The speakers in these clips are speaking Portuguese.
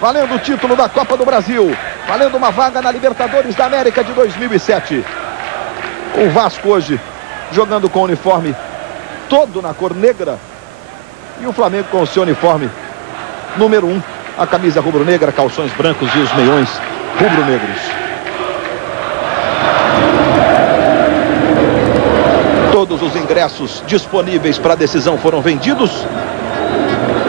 valendo o título da Copa do Brasil, valendo uma vaga na Libertadores da América de 2007. O Vasco hoje jogando com o uniforme todo na cor negra e o Flamengo com o seu uniforme número 1, a camisa rubro-negra, calções brancos e os meiões rubro-negros. Todos os ingressos disponíveis para a decisão foram vendidos.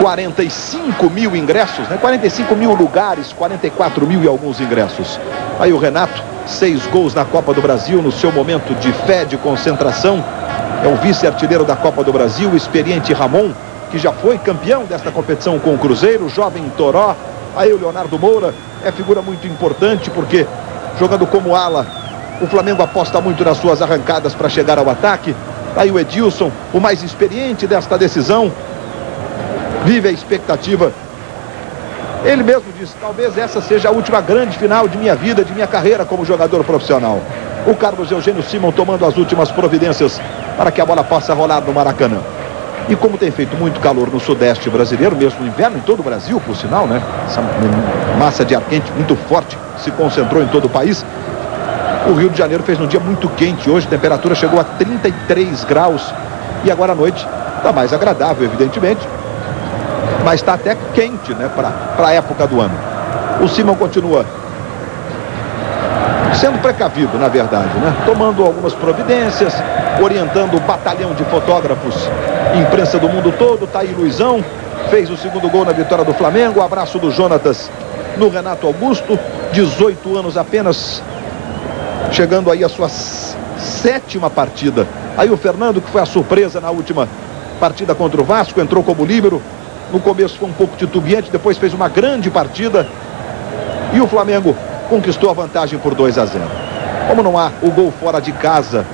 45 mil ingressos, né? 45 mil lugares, 44 mil e alguns ingressos. Aí o Renato, 6 gols na Copa do Brasil, no seu momento de fé, de concentração. É o vice-artilheiro da Copa do Brasil, o experiente Ramon, que já foi campeão desta competição com o Cruzeiro, jovem Toró. Aí o Leonardo Moura é figura muito importante, porque jogando como ala, o Flamengo aposta muito nas suas arrancadas para chegar ao ataque. Aí o Edilson, o mais experiente desta decisão, vive a expectativa. Ele mesmo disse, talvez essa seja a última grande final de minha vida, de minha carreira como jogador profissional. O Carlos Eugênio Simon tomando as últimas providências para que a bola possa rolar no Maracanã. E como tem feito muito calor no sudeste brasileiro, mesmo no inverno, em todo o Brasil, por sinal, né? Essa massa de ar quente muito forte se concentrou em todo o país. O Rio de Janeiro fez um dia muito quente hoje, a temperatura chegou a 33 graus. E agora à noite está mais agradável, evidentemente. Mas está até quente, né, para a época do ano. O Simon continua sendo precavido, na verdade, né? Tomando algumas providências, orientando o batalhão de fotógrafos, imprensa do mundo todo. Tá aí Luizão, fez o segundo gol na vitória do Flamengo. O abraço do Jonatas no Renato Augusto, 18 anos apenas, chegando aí a sua 7ª partida. Aí o Fernando, que foi a surpresa na última partida contra o Vasco, entrou como líbero. No começo foi um pouco titubeante, depois fez uma grande partida. E o Flamengo conquistou a vantagem por 2-0. Como não há o gol fora de casa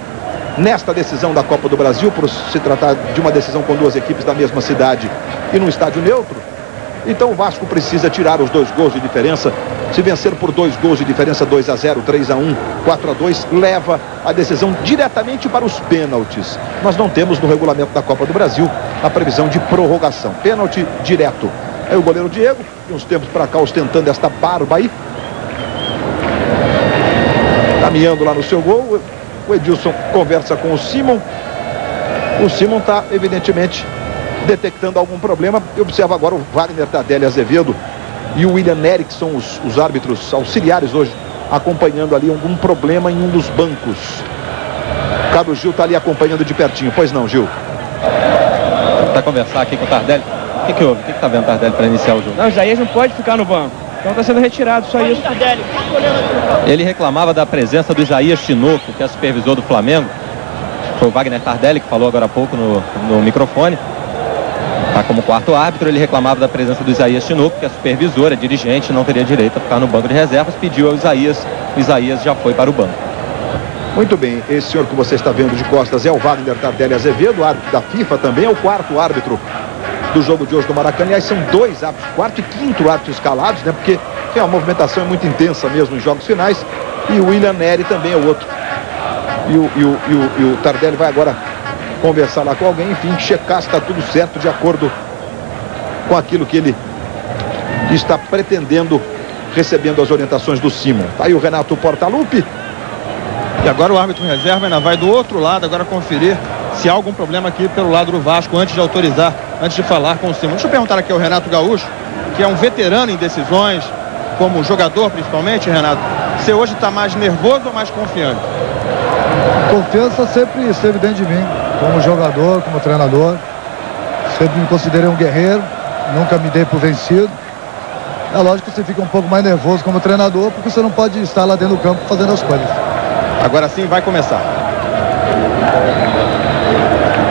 nesta decisão da Copa do Brasil, por se tratar de uma decisão com 2 equipes da mesma cidade e num estádio neutro, então o Vasco precisa tirar os 2 gols de diferença. Se vencer por 2 gols de diferença, 2-0, 3-1, 4-2, leva a decisão diretamente para os pênaltis. Nós não temos no regulamento da Copa do Brasil a previsão de prorrogação. Pênalti direto. Aí o goleiro Diego, de uns tempos para cá, ostentando esta barba aí, caminhando lá no seu gol. O Edilson conversa com o Simon. O Simon está, evidentemente, detectando algum problema. E observa agora o Wagner Tardelli Azevedo e o William Erickson, os árbitros auxiliares hoje, acompanhando ali algum problema em um dos bancos. O Carlos Gil está ali acompanhando de pertinho. Pois não, Gil? Para conversar aqui com o Tardelli. O que houve? O que está vendo o Tardelli para iniciar o jogo? Não, o Isaías não pode ficar no banco. Então está sendo retirado, só isso. Ele reclamava da presença do Isaías Tinoco, que é supervisor do Flamengo. Foi o Wagner Tardelli que falou agora há pouco no microfone. Está como 4º árbitro. Ele reclamava da presença do Isaías Tinoco, que é supervisor, é dirigente, não teria direito a ficar no banco de reservas. Pediu ao Isaías, o Isaías já foi para o banco. Muito bem, esse senhor que você está vendo de costas é o Wagner Tardelli Azevedo, árbitro da FIFA também, é o 4º árbitro do jogo de hoje do Maracanã. Aliás, são 2 árbitros, 4º e 5º árbitros escalados, né? Porque tem uma movimentação muito intensa mesmo em jogos finais. E o William Neri também é o outro. E o Tardelli vai agora conversar lá com alguém, enfim, checar se está tudo certo de acordo com aquilo que ele está pretendendo, recebendo as orientações do Simon. Tá aí o Renato Portaluppi. E agora o árbitro reserva ainda vai do outro lado agora conferir se há algum problema aqui pelo lado do Vasco antes de autorizar, antes de falar com o Simon. Deixa eu perguntar aqui ao Renato Gaúcho, que é um veterano em decisões, como jogador principalmente, Renato. Você hoje está mais nervoso ou mais confiante? Confiança sempre esteve dentro de mim, como jogador, como treinador. Sempre me considerei um guerreiro, nunca me dei por vencido. É lógico que você fica um pouco mais nervoso como treinador, porque você não pode estar lá dentro do campo fazendo as coisas. Agora sim vai começar.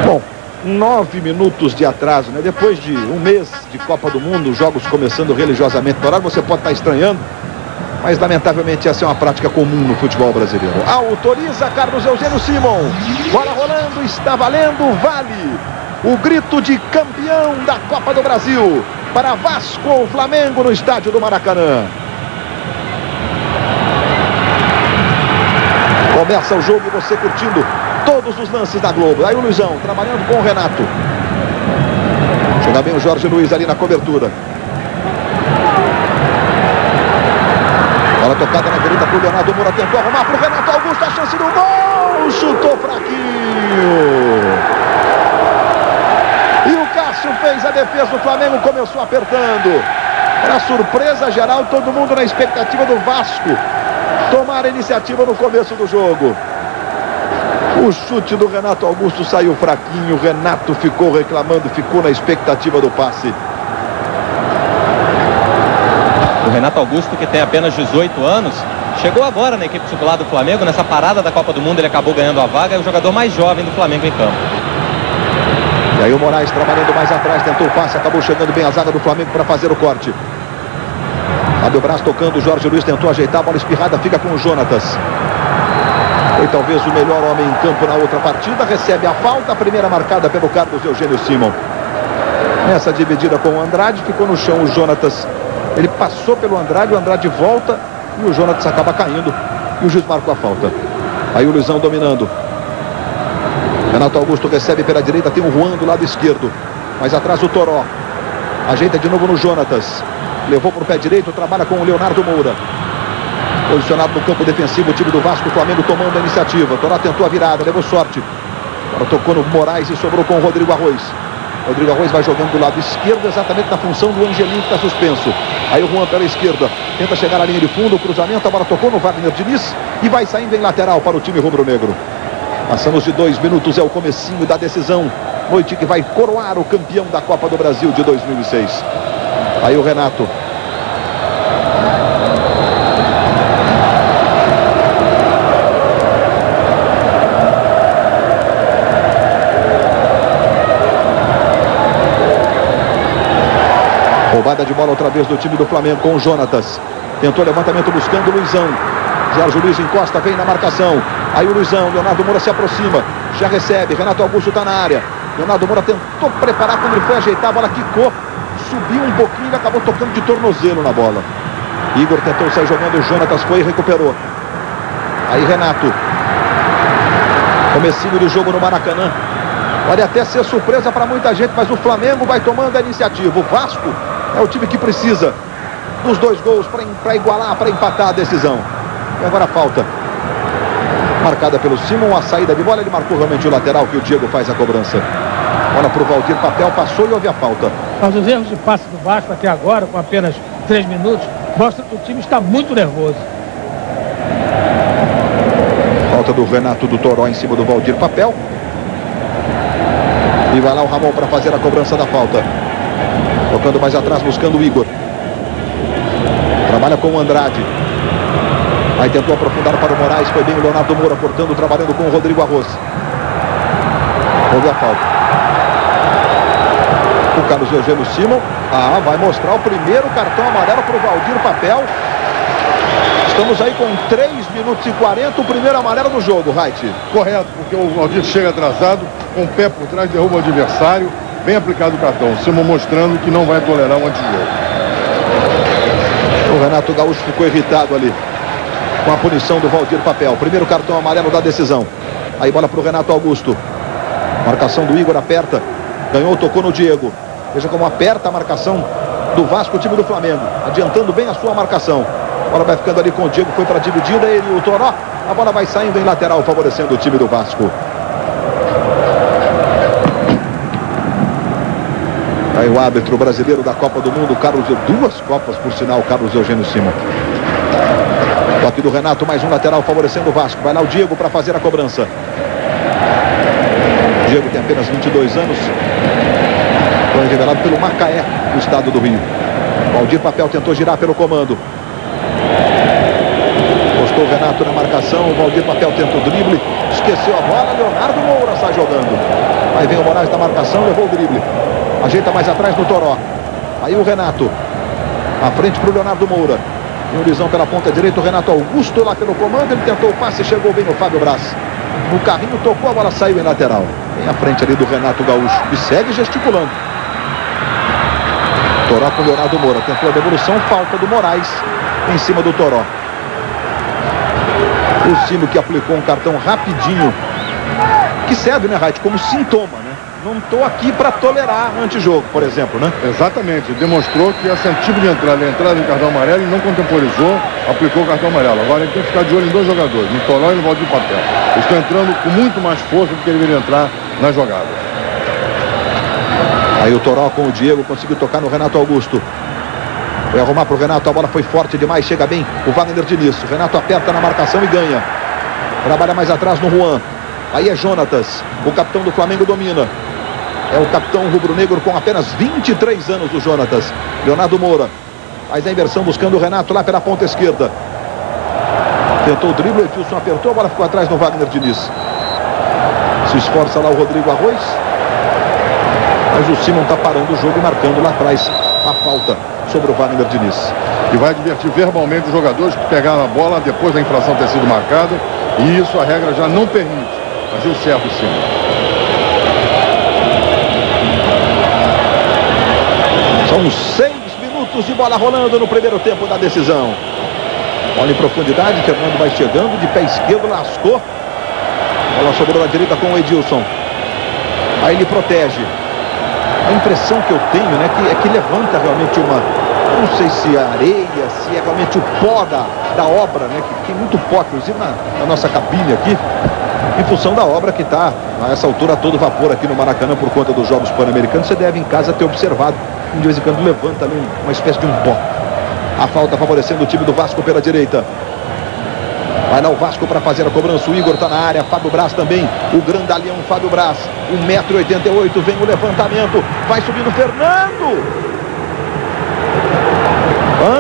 Bom, 9 minutos de atraso, né? Depois de um mês de Copa do Mundo, jogos começando religiosamente no horário, você pode estar estranhando, mas lamentavelmente essa é uma prática comum no futebol brasileiro. Autoriza Carlos Eugênio Simon. Bola rolando, está valendo, vale o grito de campeão da Copa do Brasil para Vasco ou Flamengo no estádio do Maracanã. Começa o jogo e você curtindo todos os lances da Globo. Aí o Luizão trabalhando com o Renato. Chega bem o Jorge Luiz ali na cobertura. Bola tocada na direita pro Leonardo Moura, tentou arrumar pro Renato Augusto, a chance do gol, chutou fraquinho. E o Cássio fez a defesa, o Flamengo começou apertando. Para surpresa geral, todo mundo na expectativa do Vasco tomar a iniciativa no começo do jogo. O chute do Renato Augusto saiu fraquinho, o Renato ficou reclamando, ficou na expectativa do passe. O Renato Augusto, que tem apenas 18 anos, chegou agora na equipe titular do Flamengo. Nessa parada da Copa do Mundo ele acabou ganhando a vaga. É o jogador mais jovem do Flamengo em campo. E aí o Moraes trabalhando mais atrás, tentou o passe, acabou chegando bem a zaga do Flamengo para fazer o corte. Fábio Braz tocando, o Jorge Luiz tentou ajeitar, a bola espirrada fica com o Jonatas. Foi talvez o melhor homem em campo na outra partida, recebe a falta, a primeira marcada pelo Carlos Eugênio Simon. Nessa dividida com o Andrade, ficou no chão o Jonatas. Ele passou pelo Andrade, o Andrade volta e o Jonatas acaba caindo. E o juiz marcou a falta. Aí o Luizão dominando. Renato Augusto recebe pela direita, tem o Juan do lado esquerdo. Mais atrás o Toró. Ajeita de novo no Jonatas. Levou para o pé direito, trabalha com o Leonardo Moura. Posicionado no campo defensivo, o time do Vasco, o Flamengo tomando a iniciativa. Toró tentou a virada, levou sorte. Agora tocou no Moraes e sobrou com o Rodrigo Arroz. Rodrigo Arroz vai jogando do lado esquerdo, exatamente na função do Angelim, que está suspenso. Aí o Juan pela esquerda, tenta chegar na linha de fundo, o cruzamento, a bola tocou no Wagner Diniz e vai saindo em lateral para o time rubro-negro. Passamos de 2 minutos, é o comecinho da decisão. Noite que vai coroar o campeão da Copa do Brasil de 2006. Aí o Renato. Roubada de bola outra vez do time do Flamengo com o Jonatas. Tentou levantamento buscando o Luizão. Jorge Luiz encosta, vem na marcação. Aí o Luizão, Leonardo Moura se aproxima. Já recebe, Renato Augusto está na área. Leonardo Moura tentou preparar, quando ele foi ajeitar, a bola quicou. Subiu um pouquinho e acabou tocando de tornozelo na bola. Igor tentou sair jogando, o Jonatas foi e recuperou. Aí Renato. Comecinho do jogo no Maracanã. Pode até ser surpresa para muita gente, mas o Flamengo vai tomando a iniciativa. O Vasco é o time que precisa dos 2 gols para igualar, para empatar a decisão. E agora a falta. Marcada pelo Simon, a saída de bola, ele marcou realmente o lateral, que o Diego faz a cobrança. Bola para o Valdir Papel, passou e houve a falta. Mas os erros de passe do Vasco até agora, com apenas 3 minutos, mostra que o time está muito nervoso. Falta do Renato do Toró em cima do Valdir Papel. E vai lá o Ramon para fazer a cobrança da falta. Tocando mais atrás, buscando o Igor. Trabalha com o Andrade. Aí tentou aprofundar para o Moraes. Foi bem o Leonardo Moura cortando, trabalhando com o Rodrigo Arroz. Houve a falta. O Carlos Eugênio Simon. Vai mostrar o primeiro cartão amarelo para o Valdir Papel. Estamos aí com 3 minutos e 40. O primeiro amarelo do jogo, Reit. Correto, porque o Valdir chega atrasado, com o pé por trás, derruba o adversário. Bem aplicado o cartão. O Simon mostrando que não vai tolerar um antijogo. O Renato Gaúcho ficou irritado ali com a punição do Valdir Papel. Primeiro cartão amarelo da decisão. Aí bola para o Renato Augusto. Marcação do Igor, aperta. Ganhou, tocou no Diego. Veja como aperta a marcação do Vasco, o time do Flamengo. Adiantando bem a sua marcação. A bola vai ficando ali com o Diego, foi para a dividida. Ele e o Toró. A bola vai saindo em lateral, favorecendo o time do Vasco. Aí o árbitro brasileiro da Copa do Mundo, Carlos, 2 Copas, por sinal, Carlos Eugênio Simon. Toque do Renato, mais um lateral favorecendo o Vasco. Vai lá o Diego para fazer a cobrança. O Diego tem apenas 22 anos. Foi revelado pelo Macaé, do estado do Rio. Valdir Papel tentou girar pelo comando. Postou o Renato na marcação. O Valdir Papel tentou o drible. Esqueceu a bola. Leonardo Moura sai jogando. Aí vem o Moraes da marcação, levou o drible. Ajeita mais atrás no Toró. Aí o Renato. À frente para o Leonardo Moura. E o Luizão pela ponta direita, o Renato Augusto lá pelo comando. Ele tentou o passe e chegou bem no Fábio Braz. No carrinho tocou, a bola saiu em lateral. Bem à frente ali do Renato Gaúcho. E segue gesticulando. Toró com o Leonardo Moura. Tentou a devolução, falta do Moraes em cima do Toró. O Sino que aplicou um cartão rapidinho. Que serve, né, Reit, como sintoma, né? não estou aqui para tolerar antijogo, por exemplo, né? Exatamente, demonstrou que esse tipo de entrada em cartão amarelo, ele não contemporizou, aplicou o cartão amarelo. Agora ele tem que ficar de olho em dois jogadores, no Toró e no Valdir Papel. Eles estão entrando com muito mais força do que ele deveria entrar na jogada. Aí o Toró com o Diego conseguiu tocar no Renato Augusto. Foi arrumar para o Renato, a bola foi forte demais, chega bem o Wagner Diniz. O Renato aperta na marcação e ganha. Trabalha mais atrás no Juan. Aí é Jonatas, o capitão do Flamengo domina. É o capitão rubro-negro com apenas 23 anos, o Jonatas. Leonardo Moura faz a inversão buscando o Renato lá pela ponta esquerda. Tentou o drible, o Edilson apertou, a bola ficou atrás no Wagner Diniz. Se esforça lá o Rodrigo Arroz. Mas o Simon está parando o jogo e marcando lá atrás a falta sobre o Wagner Diniz. E vai advertir verbalmente os jogadores que pegaram a bola depois da infração ter sido marcada. E isso a regra já não permite. Fazer o certo, Simon. São 6 minutos de bola rolando no primeiro tempo da decisão. Bola em profundidade, Fernando vai chegando, de pé esquerdo, lascou. Bola sobrou na direita com o Edilson. Aí ele protege. A impressão que eu tenho, né, é que levanta realmente uma... Não sei se a areia, se é realmente o pó da obra, né, que tem muito pó, inclusive na nossa cabine aqui, em função da obra que está a essa altura a todo vapor aqui no Maracanã por conta dos Jogos Pan-Americanos. Você deve em casa ter observado, de vez em quando levanta ali uma espécie de um pó. A falta favorecendo o time do Vasco pela direita. Vai lá o Vasco para fazer a cobrança. O Igor está na área, Fábio Braz também. O grandalhão Fábio Braz, 1,88 m, vem o levantamento. Vai subindo Fernando.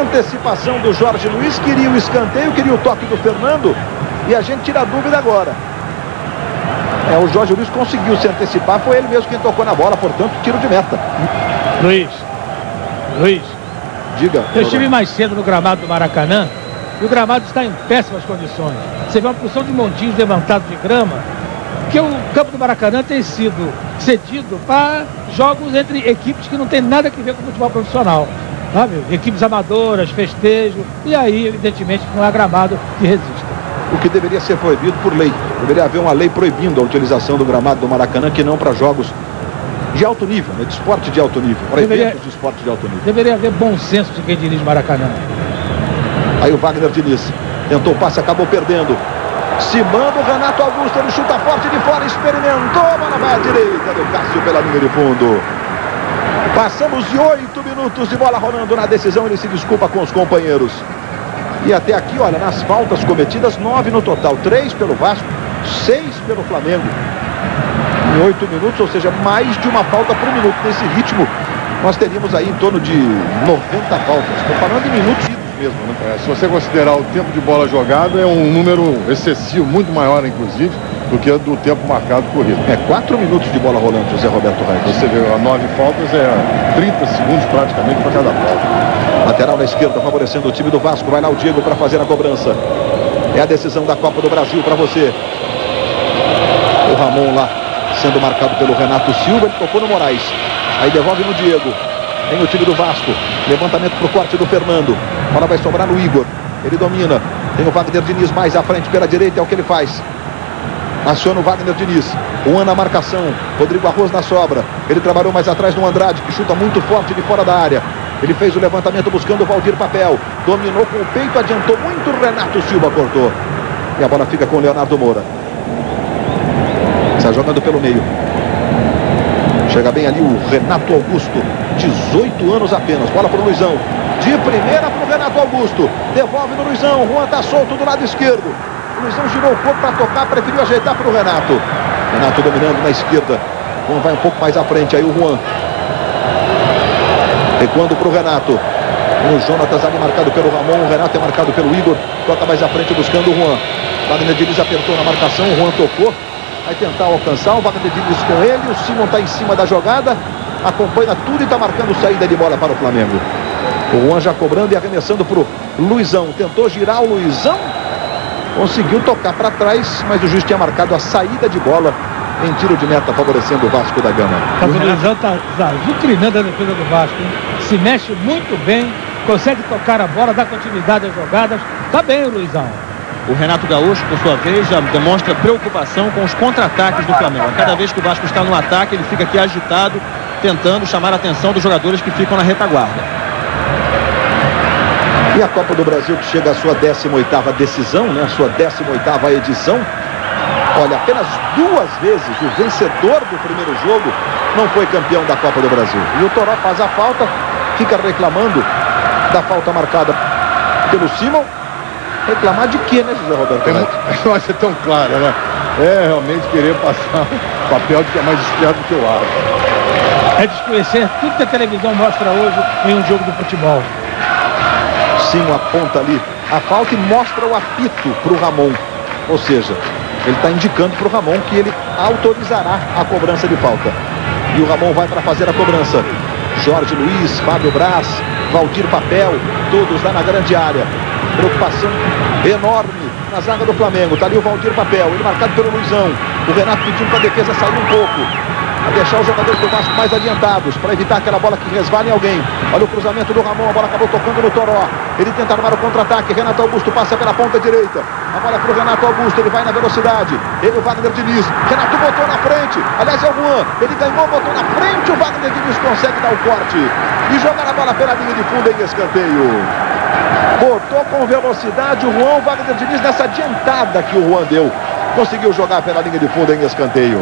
Antecipação do Jorge Luiz, queria o escanteio, queria o toque do Fernando. E a gente tira a dúvida agora. O Jorge Luiz conseguiu se antecipar, foi ele mesmo quem tocou na bola, portanto, tiro de meta. Luiz, diga. Eu estive mais cedo no gramado do Maracanã e o gramado está em péssimas condições. Você vê uma porção de montinhos levantados de grama, porque o campo do Maracanã tem sido cedido para jogos entre equipes que não tem nada a ver com o futebol profissional. Sabe? Equipes amadoras, festejo, e aí, evidentemente, não há gramado que resista. O que deveria ser proibido por lei. Deveria haver uma lei proibindo a utilização do gramado do Maracanã, que não para jogos de alto nível, né? De esporte de alto nível, para eventos de esporte de alto nível. Deveria haver bom senso de quem dirige Maracanã. Aí o Wagner Diniz tentou o passe, acabou perdendo. Se manda o Renato Augusto, ele chuta forte de fora, experimentou, a bola vai à direita do Cássio pela linha de fundo. Passamos de 8 minutos de bola rolando na decisão, ele se desculpa com os companheiros. E até aqui, olha, nas faltas cometidas, 9 no total, 3 pelo Vasco, 6 pelo Flamengo. Em 8 minutos, ou seja, mais de uma falta por minuto. Nesse ritmo, nós teríamos aí em torno de 90 faltas. Estou falando em minutos mesmo, né? Se você considerar o tempo de bola jogada, é um número excessivo, muito maior, inclusive, do que do tempo marcado corrido. 4 minutos de bola rolando, José Roberto Reis. Você vê, 9 faltas é 30 segundos praticamente para cada falta. Lateral na esquerda, favorecendo o time do Vasco. Vai lá o Diego para fazer a cobrança. É a decisão da Copa do Brasil para você. O Ramon lá, sendo marcado pelo Renato Silva. Ele tocou no Moraes. Aí devolve no Diego. Tem o time do Vasco. Levantamento para o corte do Fernando. A bola vai sobrar no Igor. Ele domina. Tem o Wagner Diniz mais à frente pela direita. É o que ele faz. Aciona o Wagner Diniz. O Ana na marcação. Rodrigo Arroz na sobra. Ele trabalhou mais atrás no Andrade, que chuta muito forte de fora da área. Ele fez o levantamento buscando o Valdir Papel. Dominou com o peito, adiantou muito. Renato Silva cortou. E a bola fica com o Leonardo Moura. Está jogando pelo meio. Chega bem ali o Renato Augusto. 18 anos apenas. Bola para o Luizão. De primeira para o Renato Augusto. Devolve no Luizão. O Juan está solto do lado esquerdo. O Luizão girou o corpo para tocar. Preferiu ajeitar para o Renato. Renato dominando na esquerda. O Juan vai um pouco mais à frente. Aí o Juan. Recuando para o Renato. O Jonatas ali marcado pelo Ramon. O Renato é marcado pelo Igor. Toca mais à frente buscando o Juan. Wagner Diniz apertou na marcação. O Juan tocou. Vai tentar alcançar. O Wagner Diniz com ele. O Simon está em cima da jogada. Acompanha tudo e está marcando saída de bola para o Flamengo. O Juan já cobrando e arremessando para o Luizão. Tentou girar o Luizão. Conseguiu tocar para trás. Mas o juiz tinha marcado a saída de bola em tiro de meta, favorecendo o Vasco da Gama. O Luizão está azucrinando a defesa do Vasco, hein? Se mexe muito bem, consegue tocar a bola, dá continuidade às jogadas. Tá bem o Luizão. O Renato Gaúcho, por sua vez, já demonstra preocupação com os contra-ataques do Flamengo. A cada vez que o Vasco está no ataque, ele fica aqui agitado, tentando chamar a atenção dos jogadores que ficam na retaguarda. E a Copa do Brasil, que chega à sua 18ª decisão, né? A sua 18ª edição. Olha, apenas 2 vezes o vencedor do primeiro jogo não foi campeão da Copa do Brasil. E o Toró faz a falta, fica reclamando da falta marcada pelo Simon. Reclamar de quê, né, José Roberto? Eu acho tão claro, né? É realmente querer passar o papel de que é mais esperto do que o árbitro. É desconhecer tudo que a televisão mostra hoje em um jogo de futebol. Simon aponta ali a falta e mostra o apito para o Ramon. Ou seja, ele está indicando para o Ramon que ele autorizará a cobrança de falta. E o Ramon vai para fazer a cobrança. Jorge Luiz, Fábio Braz, Valdir Papel, todos lá na grande área. Preocupação enorme na zaga do Flamengo. Está ali o Valdir Papel, ele marcado pelo Luizão. O Renato pedindo para a defesa sair um pouco, a deixar os jogadores do Vasco mais adiantados, para evitar aquela bola que resvale em alguém. Olha o cruzamento do Ramon, a bola acabou tocando no Toró. Ele tenta armar o contra-ataque, Renato Augusto passa pela ponta direita. A bola para o Renato Augusto, ele vai na velocidade. Ele, o Wagner Diniz, Renato botou na frente. Aliás, é o Juan, ele ganhou, botou na frente. O Wagner Diniz consegue dar o corte e jogar a bola pela linha de fundo em escanteio. Botou com velocidade o Juan, o Wagner Diniz nessa adiantada que o Juan deu. Conseguiu jogar pela linha de fundo em escanteio.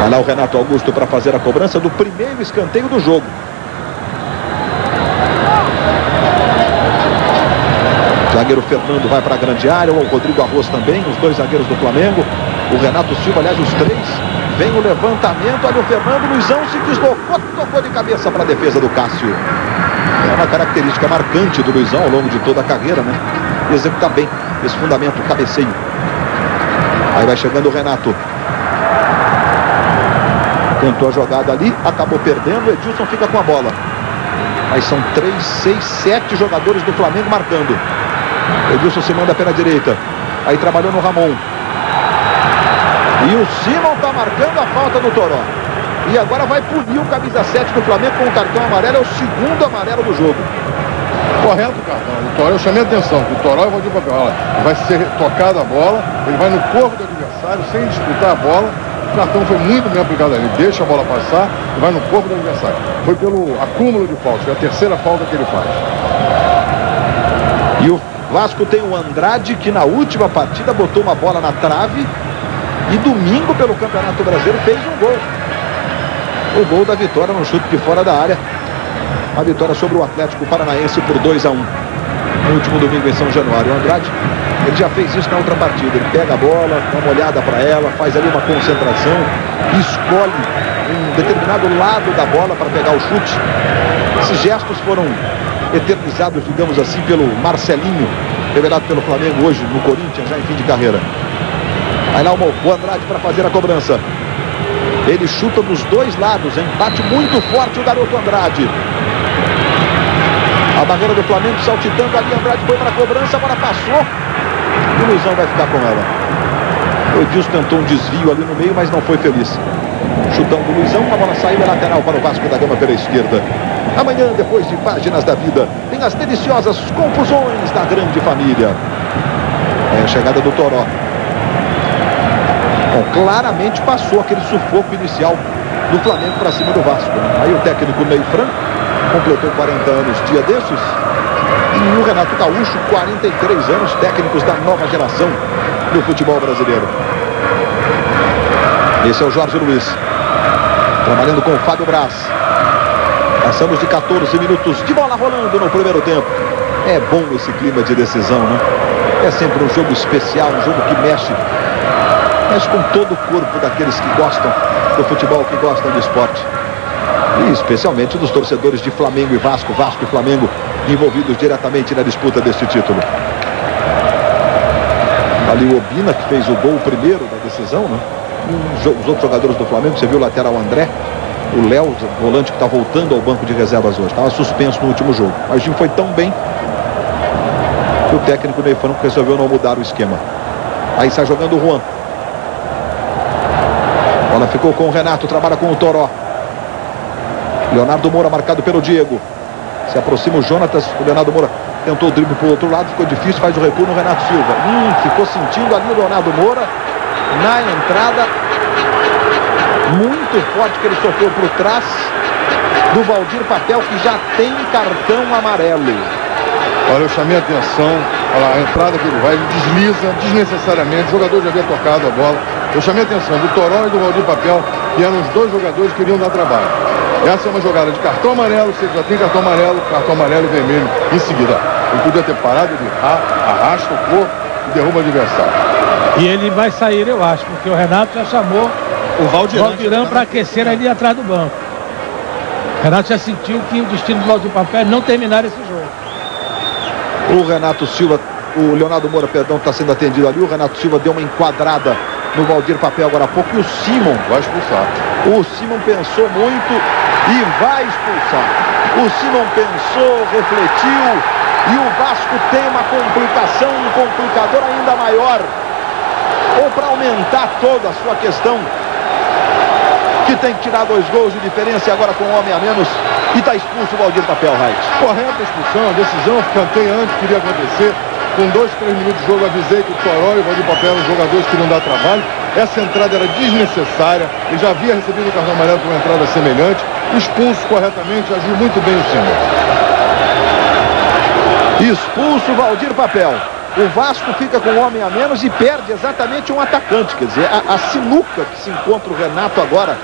Vai lá o Renato Augusto para fazer a cobrança do primeiro escanteio do jogo. Zagueiro Fernando vai para a grande área, o Rodrigo Arroz também, os 2 zagueiros do Flamengo. O Renato Silva, aliás, os 3. Vem o levantamento, olha o Fernando, Luizão se deslocou, tocou de cabeça para a defesa do Cássio. É uma característica marcante do Luizão ao longo de toda a carreira, né? Executar bem esse fundamento, cabeceio. Aí vai chegando o Renato. Tentou a jogada ali, acabou perdendo, o Edilson fica com a bola. Aí são 3, 6, 7 jogadores do Flamengo marcando. O Edilson se manda pela direita. Aí trabalhou no Ramon. E o Simon está marcando a falta do Toró. E agora vai punir o camisa 7 do Flamengo com o cartão amarelo. É o 2º amarelo do jogo. Correto, cartão. O Toró, eu chamei a atenção que o Toró vai de papel. Olha, vai ser tocada a bola, ele vai no corpo do adversário sem disputar a bola. O cartão foi muito bem aplicado ali. Deixa a bola passar e vai no corpo do adversário. Foi pelo acúmulo de faltas. Foi a terceira falta que ele faz. E o Vasco tem o Andrade, que na última partida botou uma bola na trave. E domingo, pelo Campeonato Brasileiro, fez um gol. O gol da vitória no chute de fora da área. A vitória sobre o Atlético Paranaense por 2-1. No último domingo em São Januário. O Andrade, ele já fez isso na outra partida. Ele pega a bola, dá uma olhada para ela, faz ali uma concentração, escolhe um determinado lado da bola para pegar o chute. Esses gestos foram eternizados, digamos assim, pelo Marcelinho, revelado pelo Flamengo hoje no Corinthians, já em fim de carreira. Vai lá o Andrade para fazer a cobrança. Ele chuta dos 2 lados, hein? Bate muito forte o garoto Andrade. A barreira do Flamengo saltitando ali, Andrade foi para a cobrança, a bola passou. E o Luizão vai ficar com ela. O Edilson tentou um desvio ali no meio, mas não foi feliz. Chutão do Luizão, a bola saiu, é lateral para o Vasco da Gama pela esquerda. Amanhã, depois de Páginas da Vida, tem as deliciosas confusões da grande família. É a chegada do Toró. Bom, claramente passou aquele sufoco inicial do Flamengo para cima do Vasco. Aí o técnico Ney Franco completou 40 anos dia desses. E o Renato Gaúcho, 43 anos, técnicos da nova geração do futebol brasileiro. Esse é o Jorge Luiz, trabalhando com o Fábio Braz. Passamos de 14 minutos de bola rolando no primeiro tempo. É bom esse clima de decisão, né? É sempre um jogo especial, um jogo que mexe com todo o corpo daqueles que gostam do futebol, que gostam do esporte. E especialmente dos torcedores de Flamengo e Vasco, Vasco e Flamengo envolvidos diretamente na disputa deste título. Ali o Obina, que fez o gol primeiro da decisão, né? E os outros jogadores do Flamengo, você viu o lateral André, o Léo, volante que está voltando ao banco de reservas hoje. Estava suspenso no último jogo. Mas o time foi tão bem que o técnico Ney Franco resolveu não mudar o esquema. Aí sai jogando o Juan. A bola ficou com o Renato, trabalha com o Toró. Leonardo Moura marcado pelo Diego. Se aproxima o Jonatas, o Leonardo Moura tentou o drible para o outro lado, ficou difícil, faz o recuo no Renato Silva. Ficou sentindo ali o Leonardo Moura na entrada. Muito forte que ele sofreu por trás do Valdir Papel, que já tem cartão amarelo. Olha, eu chamei a atenção, olha lá, a entrada que ele vai, ele desliza desnecessariamente, o jogador já havia tocado a bola. Eu chamei a atenção do Toró e do Valdir Papel, que eram os dois jogadores que queriam dar trabalho. Essa é uma jogada de cartão amarelo, você já tem cartão amarelo e vermelho em seguida. Ele podia ter parado, ele arrasta o corpo e derruba o adversário. E ele vai sair, eu acho, porque o Renato já chamou o Valdirão para aquecer ali atrás do banco. O Renato já sentiu que o destino do Valdir Papel é não terminar esse jogo. O Renato Silva, o Leonardo Moura, perdão, está sendo atendido ali. O Renato Silva deu uma enquadrada no Valdir Papel agora há pouco. E o Simon vai expulsar. O Simon pensou muito e vai expulsar. O Simon pensou, refletiu. E o Vasco tem uma complicação, um complicador ainda maior. Ou para aumentar toda a sua questão, que tem que tirar 2 gols de diferença agora com um homem a menos. E está expulso o Valdir Papel, Raiz. Correta a expulsão, a decisão, cantei antes, queria acontecer. Com 2, 3 minutos de jogo, avisei que o Toró e o Valdir Papel eram jogadores que queriam dar trabalho. Essa entrada era desnecessária. Ele já havia recebido o cartão amarelo por uma entrada semelhante. Expulso corretamente, agiu muito bem o Simon. Expulso o Valdir Papel. O Vasco fica com um homem a menos e perde exatamente um atacante. Quer dizer, a sinuca que se encontra o Renato agora.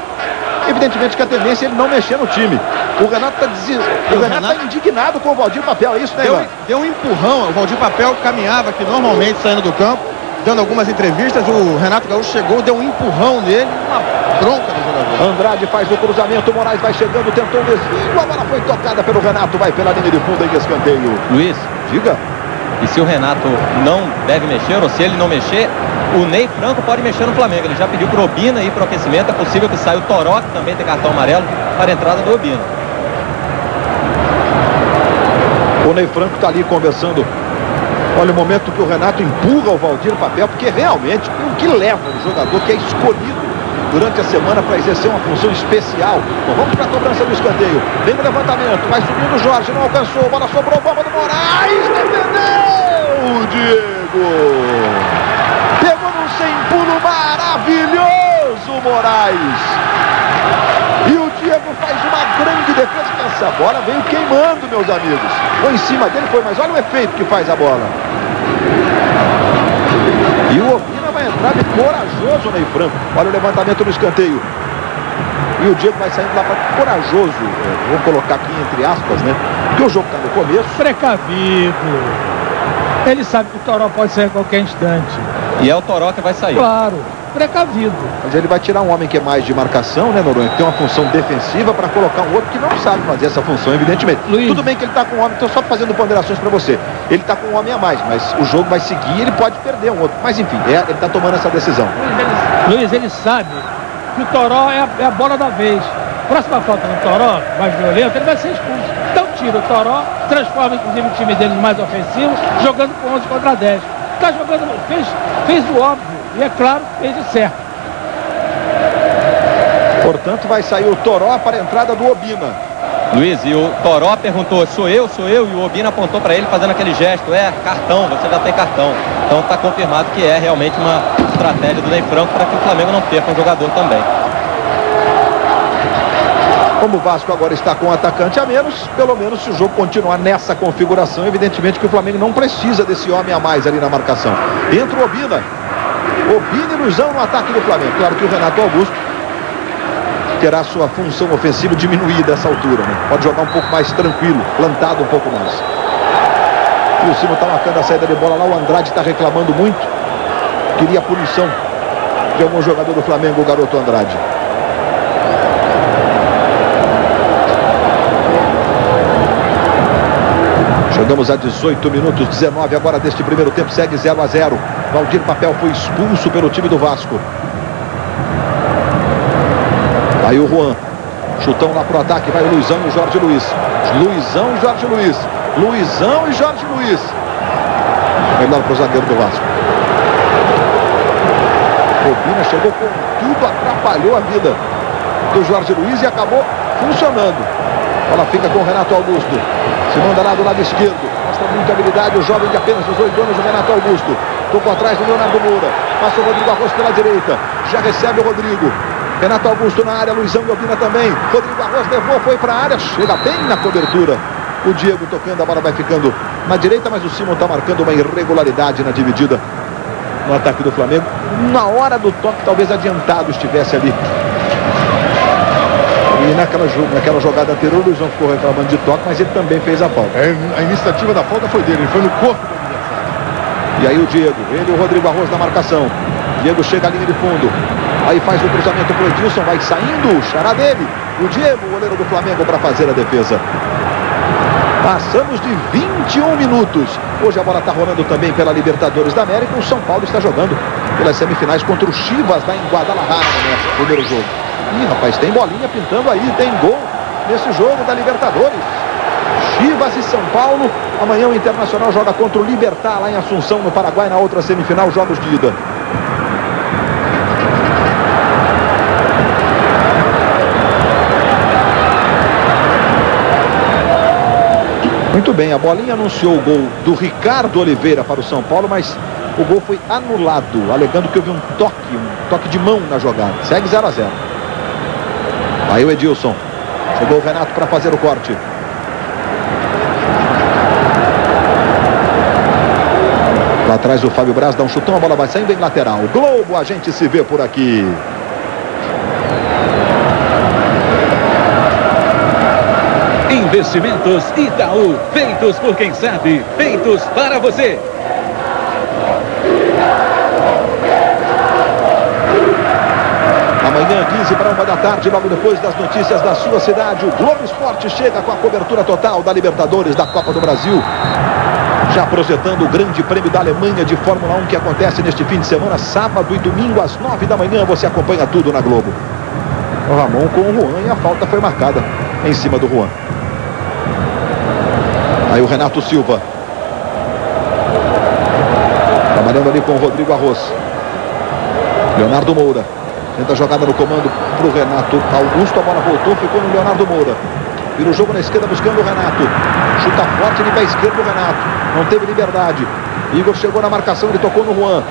Evidentemente que a tendência é ele não mexer no time. O Renato está indignado com o Valdir Papel, é isso, né, Ivan? Deu um empurrão, o Valdir Papel caminhava aqui normalmente saindo do campo, dando algumas entrevistas, o Renato Gaúcho chegou, deu um empurrão nele, uma bronca no jogador. Andrade faz o cruzamento, o Moraes vai chegando, tentou um desvio, a bola foi tocada pelo Renato, vai pela linha de fundo em escanteio. Luiz, diga. E se o Renato não deve mexer, ou se ele não mexer, o Ney Franco pode mexer no Flamengo. Ele já pediu pro Obina ir pro aquecimento. É possível que saia o Toró, que também tem cartão amarelo, para a entrada do Obina. O Ney Franco está ali conversando. Olha o momento que o Renato empurra o Valdir Papel, porque realmente o que leva o jogador que é escolhido durante a semana para exercer uma função especial. Então vamos para a cobrança do escanteio. Vem no levantamento, vai subindo o Jorge, não alcançou, bola sobrou, bomba do Moraes, defendeu o Diego. Pegou num sem pulo maravilhoso, Moraes. E o Diego faz uma grande defesa. Essa bola veio queimando, meus amigos. Foi em cima dele, foi, mas olha o efeito que faz a bola. E o Obina vai entrar de corajoso, Ney Franco. Olha o levantamento no escanteio. E o Diego vai saindo lá para corajoso. Vou colocar aqui entre aspas, né? Porque o jogo está no começo. Precavido. Ele sabe que o Toró pode sair a qualquer instante. E é o Toró que vai sair. Claro, precavido. Mas ele vai tirar um homem que é mais de marcação, né, Noronha? Que tem uma função defensiva para colocar um outro que não sabe fazer essa função, evidentemente. Luiz. Tudo bem que ele está com um homem, estou só fazendo ponderações para você. Ele está com um homem a mais, mas o jogo vai seguir e ele pode perder um outro. Mas enfim, ele está tomando essa decisão. Luiz, ele sabe que o Toró é a bola da vez. Próxima falta no Toró, mais violento, ele vai ser expulso. Então tira o Toró, transforma inclusive o time dele mais ofensivo, jogando com 11 contra 10. Está jogando, fez o óbvio, e é claro, fez o certo. Portanto, vai sair o Toró para a entrada do Obina. Luiz, e o Toró perguntou, sou eu, e o Obina apontou para ele fazendo aquele gesto, cartão, você já tem cartão. Então está confirmado que é realmente uma estratégia do Ney Franco para que o Flamengo não perca um jogador também. Como o Vasco agora está com um atacante a menos, pelo menos se o jogo continuar nessa configuração, evidentemente que o Flamengo não precisa desse homem a mais ali na marcação. Entra o Obina. Obina e Luizão no ataque do Flamengo. Claro que o Renato Augusto terá sua função ofensiva diminuída dessa altura, né? Pode jogar um pouco mais tranquilo, plantado um pouco mais. E o Simon está marcando a saída de bola lá. O Andrade está reclamando muito. Queria a punição de algum jogador do Flamengo, o garoto Andrade. Chegamos a 18 minutos, 19 agora deste primeiro tempo, segue 0-0. Valdir Papel foi expulso pelo time do Vasco. Aí o Juan, chutão lá pro ataque, vai o Luizão e o Jorge Luiz. Luizão e Jorge Luiz. Luizão e Jorge Luiz. Melhor pro zagueiro do Vasco. Obina chegou com tudo, atrapalhou a vida do Jorge Luiz e acabou funcionando. Bola fica com o Renato Augusto. Se manda lá do lado esquerdo. Mostra muita habilidade o jovem de apenas 18 anos, o Renato Augusto. Tocou atrás do Leonardo Moura. Passa o Rodrigo Arroz pela direita. Já recebe o Rodrigo. Renato Augusto na área, Luizão e Obina também. Rodrigo Arroz levou, foi para a área. Chega bem na cobertura. O Diego tocando, a bola vai ficando na direita, mas o Simon está marcando uma irregularidade na dividida no ataque do Flamengo. Na hora do toque, talvez adiantado estivesse ali. E naquela jogada anterior, o Luizão ficou reclamando de toque, mas ele também fez a falta. A iniciativa da falta foi dele, ele foi no corpo do adversário. E aí o Diego, ele e o Rodrigo Arroz na marcação. Diego chega à linha de fundo. Aí faz o cruzamento para o Edilson, vai saindo, o xará dele. O Diego, o goleiro do Flamengo, para fazer a defesa. Passamos de 21 minutos. Hoje a bola está rolando também pela Libertadores da América. O São Paulo está jogando pelas semifinais contra o Chivas lá em Guadalajara, no primeiro jogo. Ih, rapaz, tem bolinha pintando aí, tem gol nesse jogo da Libertadores. Chivas e São Paulo. Amanhã o Internacional joga contra o Libertad lá em Assunção, no Paraguai, na outra semifinal, jogos de ida. Muito bem, a bolinha anunciou o gol do Ricardo Oliveira para o São Paulo, mas o gol foi anulado, alegando que houve um toque de mão na jogada. Segue 0 a 0. Aí o Edilson. Chegou o Renato para fazer o corte. Lá atrás o Fábio Braz dá um chutão, a bola vai saindo em lateral. Globo, a gente se vê por aqui. Investimentos Itaú, feitos por quem sabe, feitos para você. Amanhã, 15 para 1 da tarde, logo depois das notícias da sua cidade, o Globo Esporte chega com a cobertura total da Libertadores, da Copa do Brasil. Já projetando o Grande Prêmio da Alemanha de Fórmula 1 que acontece neste fim de semana, sábado e domingo às 9 da manhã. Você acompanha tudo na Globo. O Ramon com o Juan e a falta foi marcada em cima do Juan. Aí o Renato Silva. Trabalhando ali com o Rodrigo Arroz. Leonardo Moura. Tenta a jogada no comando para o Renato Augusto. A bola voltou, ficou no Leonardo Moura. Vira o jogo na esquerda buscando o Renato. Chuta forte de pé esquerdo o Renato. Não teve liberdade. Igor chegou na marcação, ele tocou no Juan.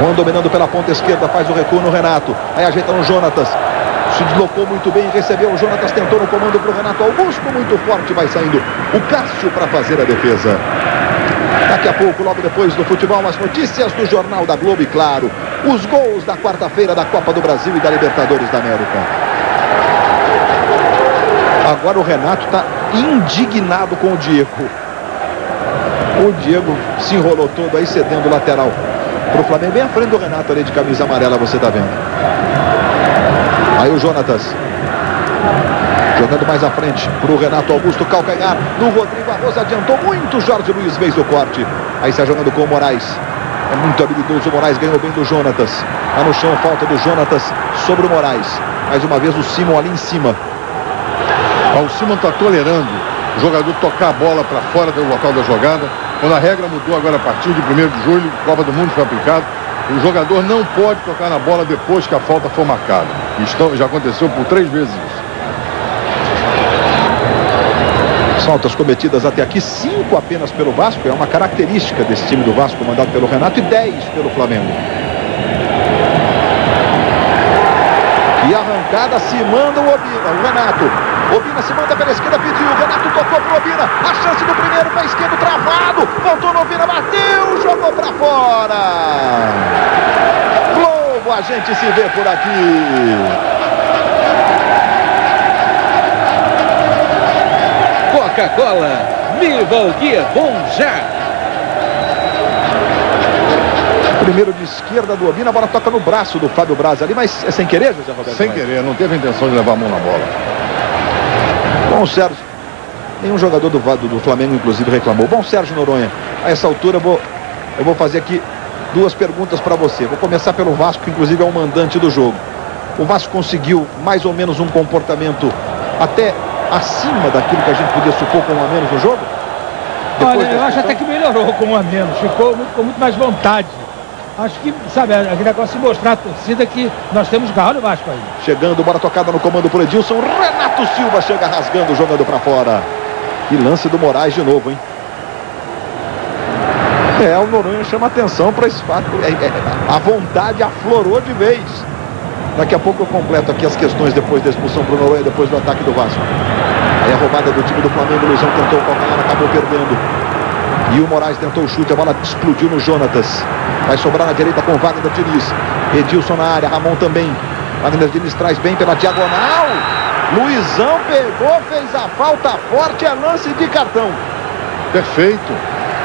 Juan dominando pela ponta esquerda, faz o recuo no Renato. Aí ajeita no Jonatas. Se deslocou muito bem, recebeu o Jonatas, tentou no comando para o Renato Augusto, muito forte, vai saindo o Cássio para fazer a defesa. Daqui a pouco, logo depois do futebol, as notícias do Jornal da Globo e, claro, os gols da quarta-feira da Copa do Brasil e da Libertadores da América. Agora o Renato está indignado com o Diego. O Diego se enrolou todo aí, cedendo o lateral para o Flamengo, bem à frente do Renato ali de camisa amarela, você está vendo. Aí o Jonatas. Jogando mais à frente para o Renato Augusto, calcanhar no Rodrigo Arroz, adiantou muito, Jorge Luiz fez o corte. Aí está jogando com o Moraes. É muito habilidoso, o Moraes ganhou bem do Jonatas. Está no chão, falta do Jonatas sobre o Moraes. Mais uma vez o Simon ali em cima. O Simon está tolerando o jogador tocar a bola para fora do local da jogada. Quando a regra mudou agora a partir de 1º de julho, Copa do Mundo foi aplicado. O jogador não pode tocar na bola depois que a falta for marcada. Já aconteceu por 3 vezes isso. Faltas cometidas até aqui, 5 apenas pelo Vasco. É uma característica desse time do Vasco, comandado pelo Renato, e 10 pelo Flamengo. E arrancada se manda o Obina, o Renato. Obina se manda pela esquerda, pediu. O Renato tocou pro Obina. A chance do primeiro para esquerdo, travado. Voltou no Obina, bateu, jogou para fora. Globo, a gente se vê por aqui. Coca-Cola, viva o que é bom já. Primeiro de esquerda do Obina, a bola toca no braço do Fábio Braz ali, mas é sem querer, José Roberto? Sem querer, não teve a intenção de levar a mão na bola. Bom, Sérgio, nenhum jogador do Flamengo, inclusive, reclamou. Bom, Sérgio Noronha, a essa altura eu vou fazer aqui 2 perguntas para você. Vou começar pelo Vasco, que inclusive é o mandante do jogo. O Vasco conseguiu mais ou menos um comportamento até acima daquilo que a gente podia supor com 1 a menos no jogo? Olha, eu acho até que melhorou com 1 a menos. Ficou com muito mais vontade. Acho que, sabe, aquele negócio de mostrar à torcida que nós temos garra no Vasco aí. Chegando, bola tocada no comando por Edilson. Renato Silva chega rasgando, jogando para fora. E lance do Moraes de novo, hein? O Noronha chama atenção para esse fato. A vontade aflorou de vez. Daqui a pouco eu completo aqui as questões depois da expulsão para o Noronha, depois do ataque do Vasco. Aí a roubada do time do Flamengo, o Luizão tentou o calcanhar, acabou perdendo. E o Moraes tentou o chute, a bola explodiu no Jonatas. Vai sobrar na direita com o Wagner Diniz. Edilson na área, Ramon também. Wagner Diniz traz bem pela diagonal. Luizão pegou, fez a falta forte, é lance de cartão. Perfeito.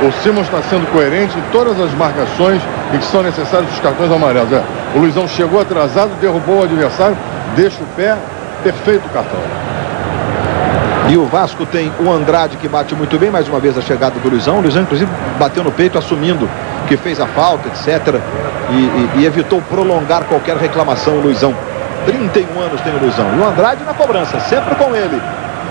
O Simons está sendo coerente em todas as marcações e que são necessários os cartões amarelos. O Luizão chegou atrasado, derrubou o adversário, deixa o pé, perfeito o cartão. E o Vasco tem o Andrade que bate muito bem, mais uma vez a chegada do Luizão. O Luizão inclusive bateu no peito assumindo que fez a falta, etc. E evitou prolongar qualquer reclamação o Luizão. 31 anos tem o Luizão. E o Andrade na cobrança, sempre com ele.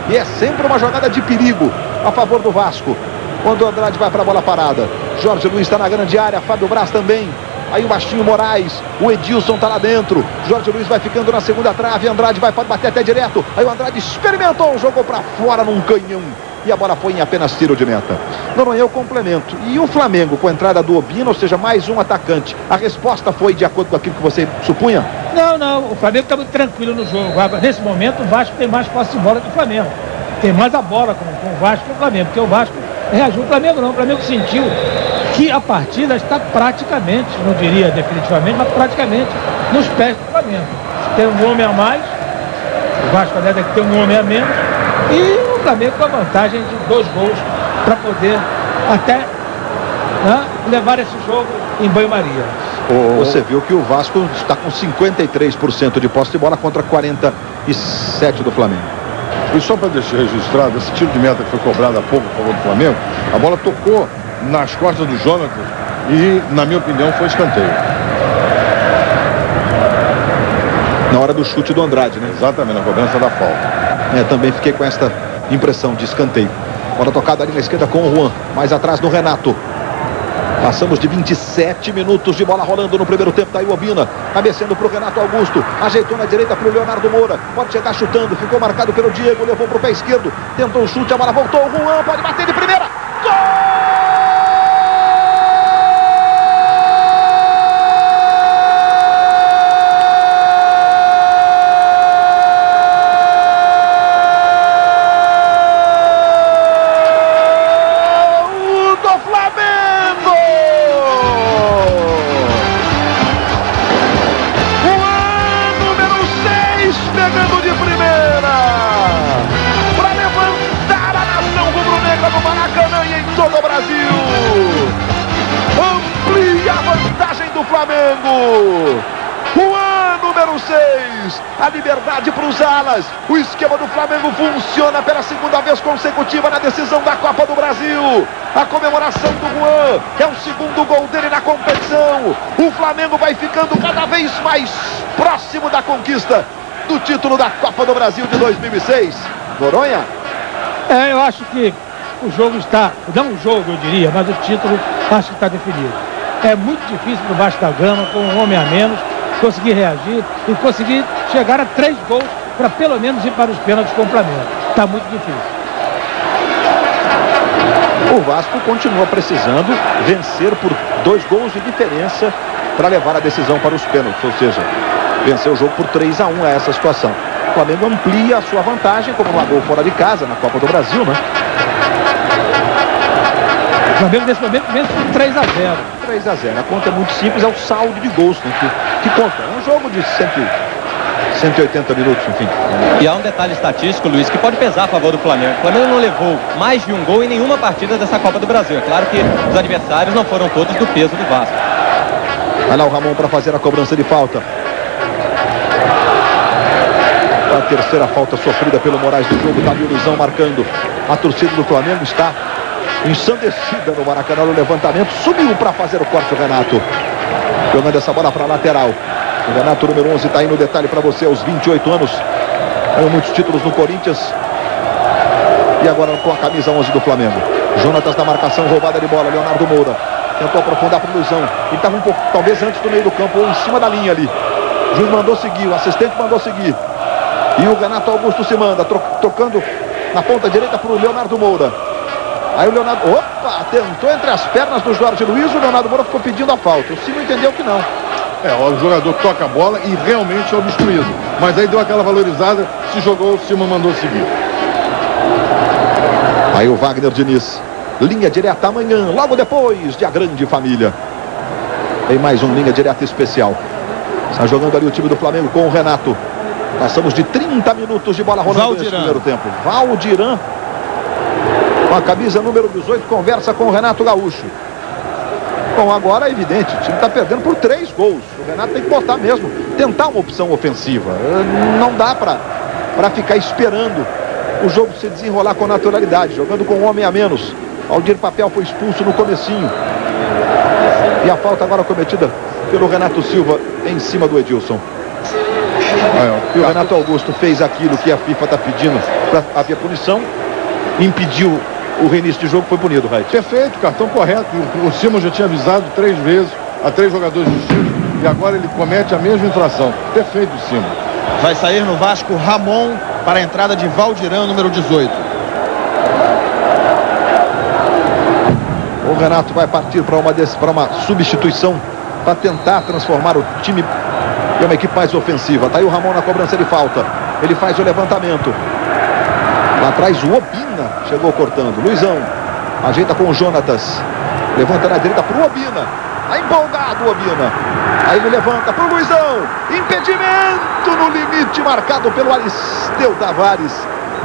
E é sempre uma jogada de perigo a favor do Vasco. Quando o Andrade vai para a bola parada. Jorge Luiz está na grande área, Fábio Braz também. Aí o baixinho Moraes, o Edilson está lá dentro. Jorge Luiz vai ficando na segunda trave. Andrade pode bater até direto. Aí o Andrade experimentou, jogou para fora num canhão. E a bola foi em apenas tiro de meta. Noronha é o complemento. E o Flamengo com a entrada do Obina, ou seja, mais um atacante. A resposta foi de acordo com aquilo que você supunha? Não. O Flamengo está muito tranquilo no jogo. Nesse momento o Vasco tem mais posse de bola que o Flamengo. Tem mais a bola com o Vasco que o Flamengo. Porque o Vasco reagiu. O Flamengo não. O Flamengo sentiu que a partida está praticamente, não diria definitivamente, mas praticamente nos pés do Flamengo. Tem um homem a mais, o Vasco deve ter um homem a menos, e o Flamengo com a vantagem de 2 gols para poder até levar esse jogo em banho-maria. Você viu que o Vasco está com 53% de posse de bola contra 47% do Flamengo. E só para deixar registrado, esse tiro de meta que foi cobrado há pouco a favor do Flamengo, a bola tocou nas costas do Jonatas e, na minha opinião, foi escanteio. Na hora do chute do Andrade, né? Exatamente, na cobrança da falta. Também fiquei com esta impressão de escanteio. Bola tocada ali na esquerda com o Juan, mais atrás do Renato. Passamos de 27 minutos de bola rolando no primeiro tempo. Daí o Obina, cabeceando para o Renato Augusto. Ajeitou na direita para o Leonardo Moura. Pode chegar chutando, ficou marcado pelo Diego. Levou para o pé esquerdo, tentou o chute, a bola voltou. O Juan pode bater de primeira. Gol! Flamengo, Juan, número 6, a liberdade para os alas. O esquema do Flamengo funciona pela segunda vez consecutiva na decisão da Copa do Brasil. A comemoração do Juan é o segundo gol dele na competição. O Flamengo vai ficando cada vez mais próximo da conquista do título da Copa do Brasil de 2006. Noronha? Eu acho que o jogo está, não o jogo eu diria, mas o título acho que está definido. É muito difícil para o Vasco da Gama, com um homem a menos, conseguir reagir e conseguir chegar a 3 gols para pelo menos ir para os pênaltis com o Flamengo. Está muito difícil. O Vasco continua precisando vencer por 2 gols de diferença para levar a decisão para os pênaltis, ou seja, vencer o jogo por 3-1 é essa situação. O Flamengo amplia a sua vantagem, como no gol fora de casa, na Copa do Brasil, né? O Flamengo nesse momento vence por 3-0. 3-0. A conta é muito simples, é o saldo de gols, né, que conta. É um jogo de 180 minutos, enfim. E há um detalhe estatístico, Luiz, que pode pesar a favor do Flamengo. O Flamengo não levou mais de um gol em nenhuma partida dessa Copa do Brasil. É claro que os adversários não foram todos do peso do Vasco. Vai lá o Ramon para fazer a cobrança de falta. A terceira falta sofrida pelo Moraes do jogo. Tá ali o Luizão marcando. A torcida do Flamengo está ensandecida no Maracanã no levantamento. Subiu para fazer o corte o Renato. Jogando essa bola para a lateral. O Renato, número 11, está aí no detalhe para você aos 28 anos. Ganhou muitos títulos no Corinthians. E agora com a camisa 11 do Flamengo. Jonatas na marcação, roubada de bola. Leonardo Moura. tentou aprofundar para o Luizão. Ele estava um pouco, talvez antes do meio do campo, ou em cima da linha ali. O juiz mandou seguir, o assistente mandou seguir. E o Renato Augusto se manda, tocando na ponta direita para o Leonardo Moura. Aí o Leonardo, tentou entre as pernas do Jorge Luiz, o Leonardo Moura ficou pedindo a falta. O Cimo entendeu que não. O jogador toca a bola e realmente é obstruído. Mas aí deu aquela valorizada, se jogou, o Cimo mandou seguir. Aí o Wagner Diniz, linha direta amanhã, logo depois de A Grande Família. Tem mais um linha direta especial. Está jogando ali o time do Flamengo com o Renato. Passamos de 30 minutos de bola rolando nesse primeiro tempo. Valdiran, com a camisa número 18, conversa com o Renato Gaúcho. Bom, agora é evidente, o time está perdendo por 3 gols. O Renato tem que botar mesmo, tentar uma opção ofensiva. Não dá para ficar esperando o jogo se desenrolar com naturalidade, jogando com um homem a menos. Aldir Papel foi expulso no comecinho. E a falta agora cometida pelo Renato Silva em cima do Edilson. E o Renato Augusto fez aquilo que a FIFA está pedindo para haver punição, impediu o reinício de jogo, foi punido, Raid. Perfeito, cartão correto. O Simon já tinha avisado 3 vezes a 3 jogadores distintos e agora ele comete a mesma infração. Perfeito, Simon. Vai sair no Vasco Ramon para a entrada de Valdiran, número 18. O Renato vai partir para uma substituição para tentar transformar o time em uma equipe mais ofensiva. Tá aí o Ramon na cobrança de falta. Ele faz o levantamento. Lá atrás o Obina chegou cortando. Luizão ajeita com o Jonatas. Levanta na direita para o Obina. Tá empolgado o Obina. Aí ele levanta para o Luizão. Impedimento no limite marcado pelo Aristeu Tavares.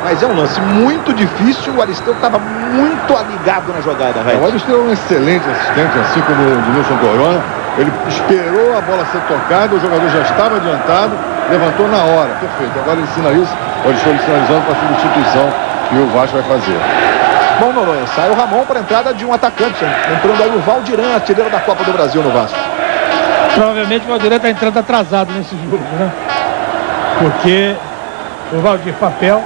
Mas é um lance muito difícil. O Aristeu estava muito ligado na jogada. O Aristeu é um excelente assistente, assim como o Nilson Corona. Ele esperou a bola ser tocada, o jogador já estava adiantado, levantou na hora. Perfeito. Agora ele sinaliza, o Aristeu sinalizando para a substituição que o Vasco vai fazer. Bom, Noronha, sai o Ramon para a entrada de um atacante. Entrando aí o Valdiran, artilheiro da Copa do Brasil no Vasco. Provavelmente o Valdiran está entrando atrasado nesse jogo, né? Porque o Valdir Papel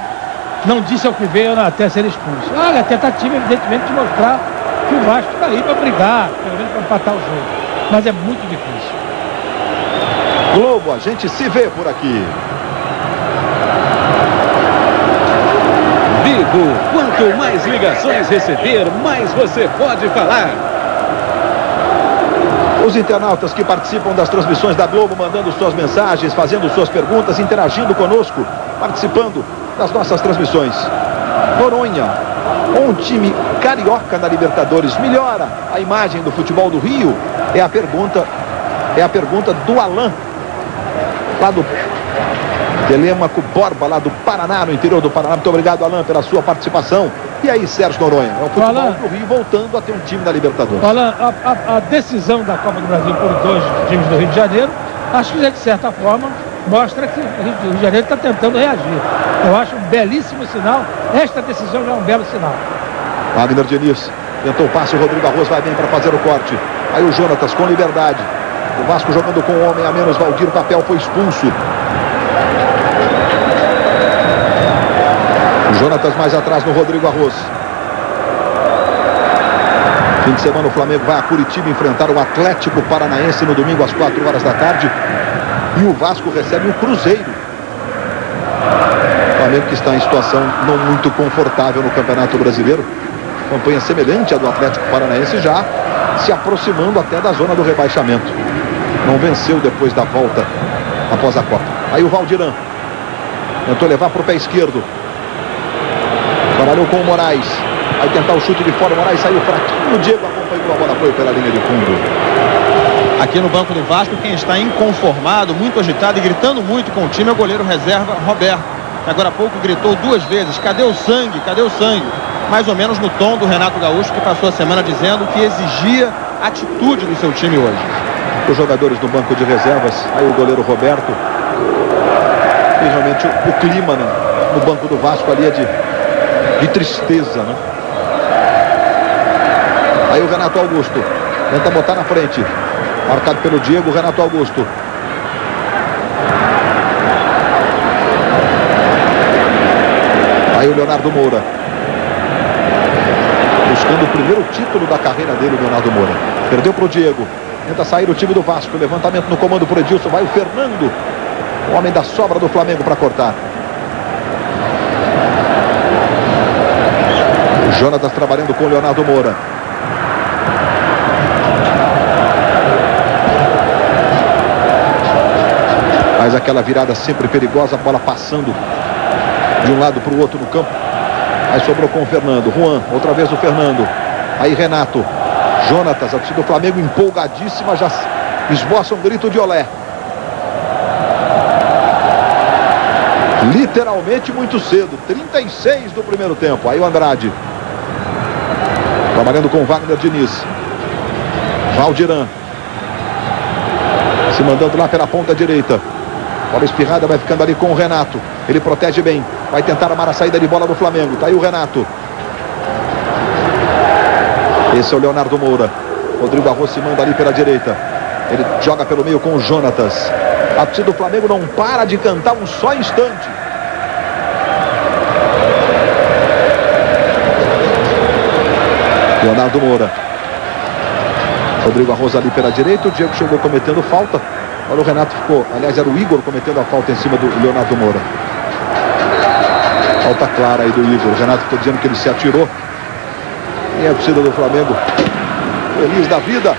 não disse ao que veio até ser expulso. A tentativa, evidentemente, de mostrar que o Vasco está aí para brigar, pelo menos para empatar o jogo. Mas é muito difícil. Globo, a gente se vê por aqui. Vivo, quanto mais ligações receber, mais você pode falar. Os internautas que participam das transmissões da Globo, mandando suas mensagens, fazendo suas perguntas, interagindo conosco, participando das nossas transmissões. Noronha, um time carioca na Libertadores, melhora a imagem do futebol do Rio? É a pergunta do Alain, lá do Telêmaco Borba, lá do Paraná, no interior do Paraná. Muito obrigado, Alain, pela sua participação. E aí, Sérgio Noronha, é o futebol do Rio voltando a ter um time da Libertadores. Alain, a decisão da Copa do Brasil por 2 times do Rio de Janeiro, acho que de certa forma mostra que o Rio de Janeiro está tentando reagir. Eu acho um belíssimo sinal. Esta decisão já é um belo sinal. Wagner Diniz tentou o passe, o Rodrigo Arroz vai bem para fazer o corte. Aí o Jonatas com liberdade. O Vasco jogando com um homem a menos. Valdir Papel foi expulso. O Jonatas mais atrás no Rodrigo Arroz. Fim de semana o Flamengo vai a Curitiba enfrentar o Atlético Paranaense no domingo às 4 horas da tarde. E o Vasco recebe o Cruzeiro. O Flamengo que está em situação não muito confortável no Campeonato Brasileiro. Campanha semelhante à do Atlético Paranaense, já se aproximando até da zona do rebaixamento. Não venceu depois da volta após a Copa. Aí o Valdiran tentou levar para o pé esquerdo. Trabalhou com o Moraes. Vai tentar o chute de fora, o Moraes saiu fraquinho. O Diego acompanhou a bola, foi pela linha de fundo. Aqui no banco do Vasco, quem está inconformado, muito agitado e gritando muito com o time é o goleiro reserva Roberto. Agora há pouco gritou 2 vezes: cadê o sangue? Cadê o sangue? Mais ou menos no tom do Renato Gaúcho, que passou a semana dizendo que exigia atitude do seu time hoje. Os jogadores do banco de reservas, aí o goleiro Roberto. E realmente o clima, né, no banco do Vasco ali é de tristeza, né? Aí o Renato Augusto tenta botar na frente. Marcado pelo Diego, Renato Augusto. Aí o Leonardo Moura. buscando o primeiro título da carreira dele, o Leonardo Moura. Perdeu para o Diego. Tenta sair o time do Vasco. Levantamento no comando por Edilson. Vai o Fernando, o homem da sobra do Flamengo, para cortar. O Jonatas trabalhando com o Leonardo Moura. Faz aquela virada sempre perigosa, a bola passando de um lado para o outro no campo. Aí sobrou com o Fernando. Juan, outra vez o Fernando. Aí Renato. Jonatas, a torcida do Flamengo empolgadíssima, já esboça um grito de olé. Literalmente muito cedo. 36 do primeiro tempo. Aí o Andrade. Trabalhando com o Wagner Diniz. Valdiran. Se mandando lá pela ponta direita. Bola espirrada, vai ficando ali com o Renato. Ele protege bem. Vai tentar amar a saída de bola do Flamengo. Tá aí o Renato. Esse é o Leonardo Moura. Rodrigo Arroz se manda ali pela direita. Ele joga pelo meio com o Jonatas. A torcida do Flamengo não para de cantar um só instante. Leonardo Moura. Rodrigo Arroz ali pela direita. O Diego chegou cometendo falta. Olha, o Renato ficou, aliás, era o Igor cometendo a falta em cima do Leonardo Moura. Falta clara aí do Igor. O Renato está dizendo que ele se atirou. E a torcida do Flamengo feliz da vida.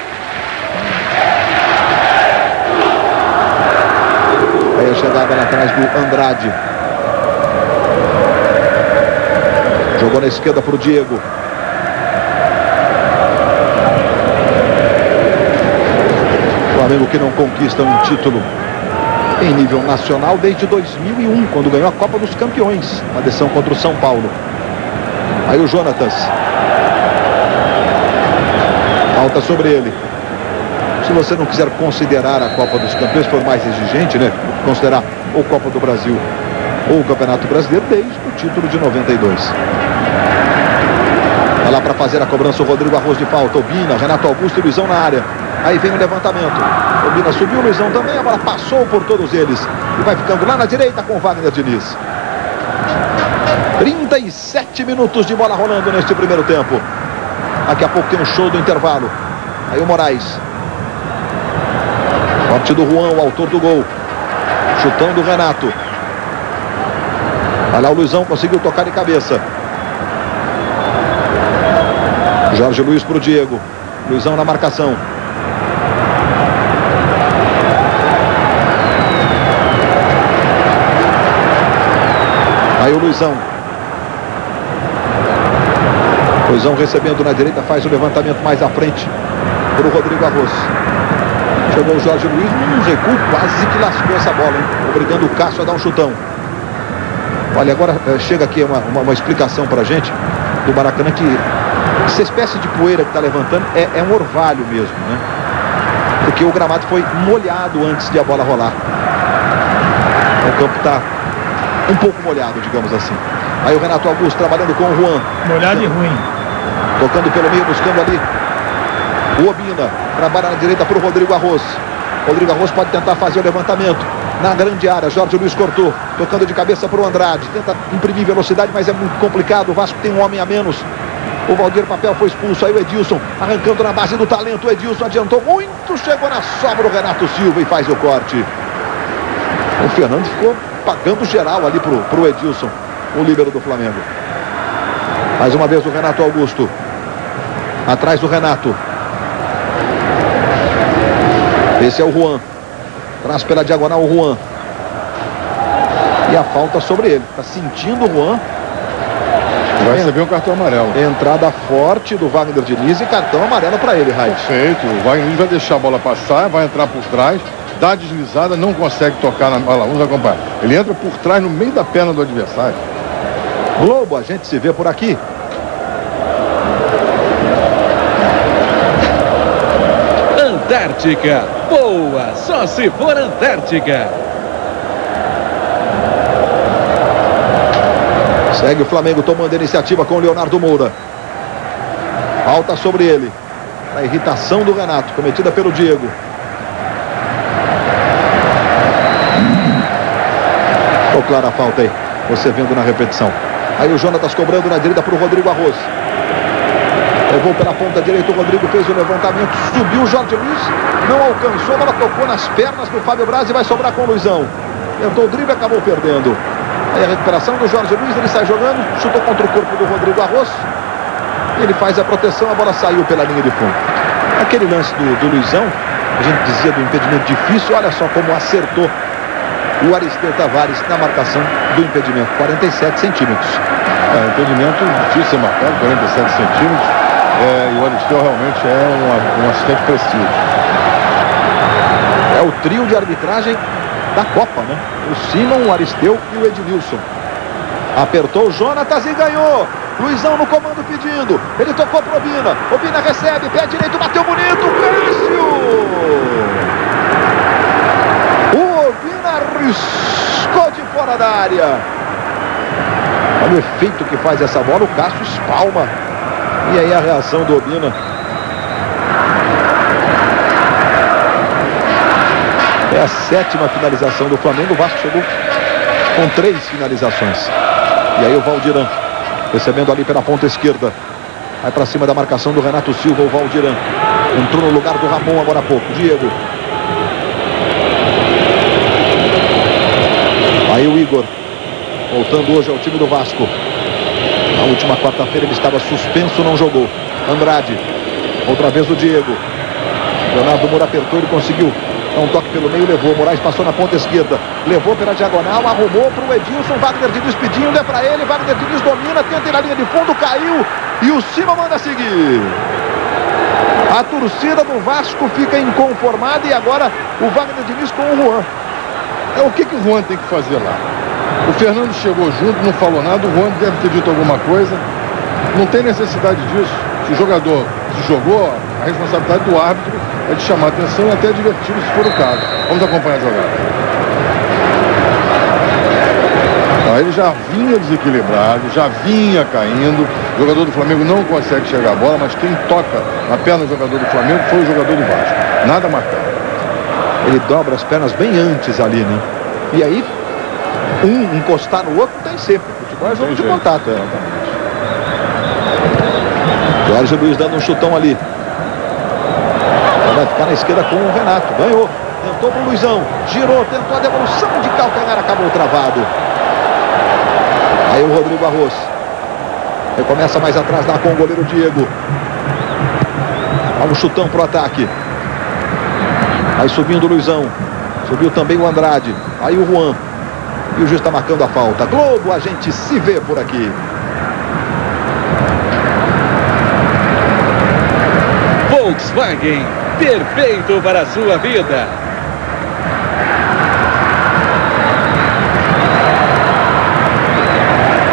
Aí a chegada lá atrás do Andrade. Jogou na esquerda para o Diego. Flamengo que não conquista um título em nível nacional desde 2001, quando ganhou a Copa dos Campeões, uma decisão contra o São Paulo. Aí o Jonatas. Falta sobre ele. Se você não quiser considerar a Copa dos Campeões, for mais exigente, né? Considerar ou Copa do Brasil ou o Campeonato Brasileiro desde o título de 92. Vai lá para fazer a cobrança o Rodrigo Arroz de falta. Obina, Renato Augusto e Luizão na área. Aí vem o levantamento. Obina subiu, o Luizão também. A bola passou por todos eles. E vai ficando lá na direita com o Wagner Diniz. 37 minutos de bola rolando neste primeiro tempo. Daqui a pouco tem um show do intervalo. Aí o Moraes. Forte do Juan, o autor do gol. Chutão do Renato. Olha lá, o Luizão conseguiu tocar de cabeça. Jorge Luiz para o Diego. Luizão na marcação. Aí o Luizão. Luizão recebendo na direita, faz o levantamento mais à frente para o Rodrigo Arroz. Chegou o Jorge Luiz num recuo, quase que lascou essa bola, hein? Obrigando o Cássio a dar um chutão. Olha, agora chega aqui uma explicação para a gente do Maracanã, que essa espécie de poeira que está levantando é um orvalho mesmo, né? Porque o gramado foi molhado antes de a bola rolar. O campo está um pouco molhado, digamos assim. Aí o Renato Augusto trabalhando com o Juan. Molhado e ruim. Tocando pelo meio, buscando ali o Obina. Trabalha na direita para o Rodrigo Arroz. Rodrigo Arroz pode tentar fazer o levantamento na grande área. Jorge Luiz cortou. Tocando de cabeça para o Andrade. Tenta imprimir velocidade, mas é muito complicado. O Vasco tem um homem a menos. O Valdir Papel foi expulso. Aí o Edilson arrancando na base do talento. O Edilson adiantou muito. Chegou na sobra o Renato Silva e faz o corte. O Fernando ficou pagando geral ali pro Edilson, o líbero do Flamengo. Mais uma vez o Renato Augusto. Atrás do Renato. Esse é o Juan. Traz pela diagonal o Juan. E a falta sobre ele. Está sentindo o Juan. Vai receber um cartão amarelo. Entrada forte do Wagner Diniz e cartão amarelo para ele, Raid. Perfeito. O Wagner Diniz vai deixar a bola passar, vai entrar por trás. Dá deslizada, não consegue tocar na... Olha lá, vamos acompanhar. Ele entra por trás, no meio da perna do adversário. Globo, a gente se vê por aqui. Antártica. Boa, só se for Antártica. Segue o Flamengo tomando a iniciativa com o Leonardo Moura. Falta sobre ele. A irritação do Renato, cometida pelo Diego. Ficou clara a falta aí, você vendo na repetição. Aí o Jonatas cobrando na direita para o Rodrigo Arroz. Levou pela ponta direita, o Rodrigo fez o levantamento, subiu o Jorge Luiz, não alcançou, ela tocou nas pernas do Fábio Braz e vai sobrar com o Luizão. Tentou o drible, acabou perdendo. Aí a recuperação do Jorge Luiz, ele sai jogando, chutou contra o corpo do Rodrigo Arroz. Ele faz a proteção, a bola saiu pela linha de fundo. Aquele lance do Luizão, a gente dizia do impedimento difícil, olha só como acertou o Aristeu Tavares na marcação do impedimento, 47 centímetros. Impedimento difícil ser marcado, 47 centímetros. E o Aristeu realmente é um assistente preciso. É o trio de arbitragem da Copa, né? O Simon, o Aristeu e o Ednilson. Apertou o Jonatas e ganhou. Luizão no comando pedindo. Ele tocou pro Obina. Obina recebe, pé direito, bateu bonito. Cássio! O Obina riscou de fora da área. Olha o efeito que faz essa bola. O Cássio espalma. E aí a reação do Obina. É a 7ª finalização do Flamengo. O Vasco chegou com 3 finalizações. E aí o Valdiran recebendo ali pela ponta esquerda. Vai para cima da marcação do Renato Silva, o Valdiran. Entrou no lugar do Ramon agora há pouco. Diego. Aí o Igor. Voltando hoje ao time do Vasco. Na última quarta-feira ele estava suspenso, não jogou. Andrade. Outra vez o Diego. Leonardo Moura apertou, ele conseguiu. Um toque pelo meio, levou. Moraes passou na ponta esquerda. Levou pela diagonal, arrumou para o Edilson. Wagner Diniz pedindo, é para ele. Wagner Diniz domina, tenta ir na linha de fundo, caiu. E o Cima manda seguir. A torcida do Vasco fica inconformada. E agora o Wagner Diniz com o Juan. O que o Juan tem que fazer lá? O Fernando chegou junto, não falou nada. O Juan deve ter dito alguma coisa. Não tem necessidade disso. Se o jogador se jogou, a responsabilidade do árbitro é de chamar a atenção e até divertir se for o caso. Vamos acompanhar a jogada. Ele já vinha desequilibrado, já vinha caindo. O jogador do Flamengo não consegue chegar a bola, mas quem toca na perna do jogador do Flamengo foi o jogador do Vasco. Nada marcado. Ele dobra as pernas bem antes ali, né? E aí, um encostar no outro tem sempre. Futebol é jogo de contato. Jorge Luiz dando um chutão ali. Vai ficar na esquerda com o Renato. Ganhou. Tentou pro Luizão. Girou. Tentou a devolução de calcanhar. Acabou travado. Aí o Rodrigo Arroz. Ele começa mais atrás lá com o goleiro Diego. Dá um chutão pro ataque. Aí subindo o Luizão. Subiu também o Andrade. Aí o Juan. E o juiz está marcando a falta. Globo, a gente se vê por aqui. Volkswagen, perfeito para a sua vida.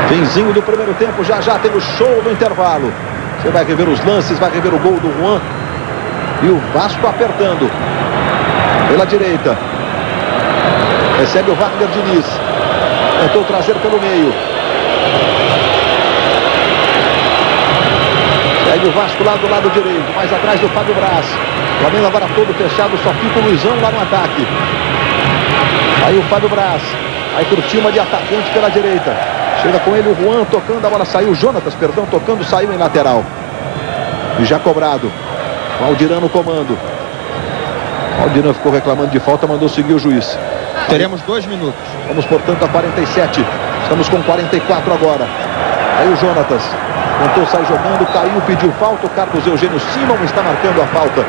Finzinho do primeiro tempo, já tem o show do intervalo. Você vai rever os lances, vai rever o gol do Juan. E o Vasco apertando. Pela direita. Recebe o Wagner Diniz. Tentou trazer pelo meio. Segue o Vasco lá do lado direito, mais atrás do Fábio Braz. O Flamengo agora todo fechado, só fica o Luizão lá no ataque. Aí o Fábio Braz. Aí curtiu uma de atacante pela direita. Chega com ele o Juan tocando, a bola saiu. O Jonatas, perdão, tocando, saiu em lateral. E já cobrado. Valdiran no comando. Valdiran ficou reclamando de falta, mandou seguir o juiz. Teremos 2 minutos. Vamos, portanto, a 47. Estamos com 44 agora. Aí o Jonatas. Tentou sair jogando, caiu, pediu falta. O Carlos Eugênio Simon está marcando a falta.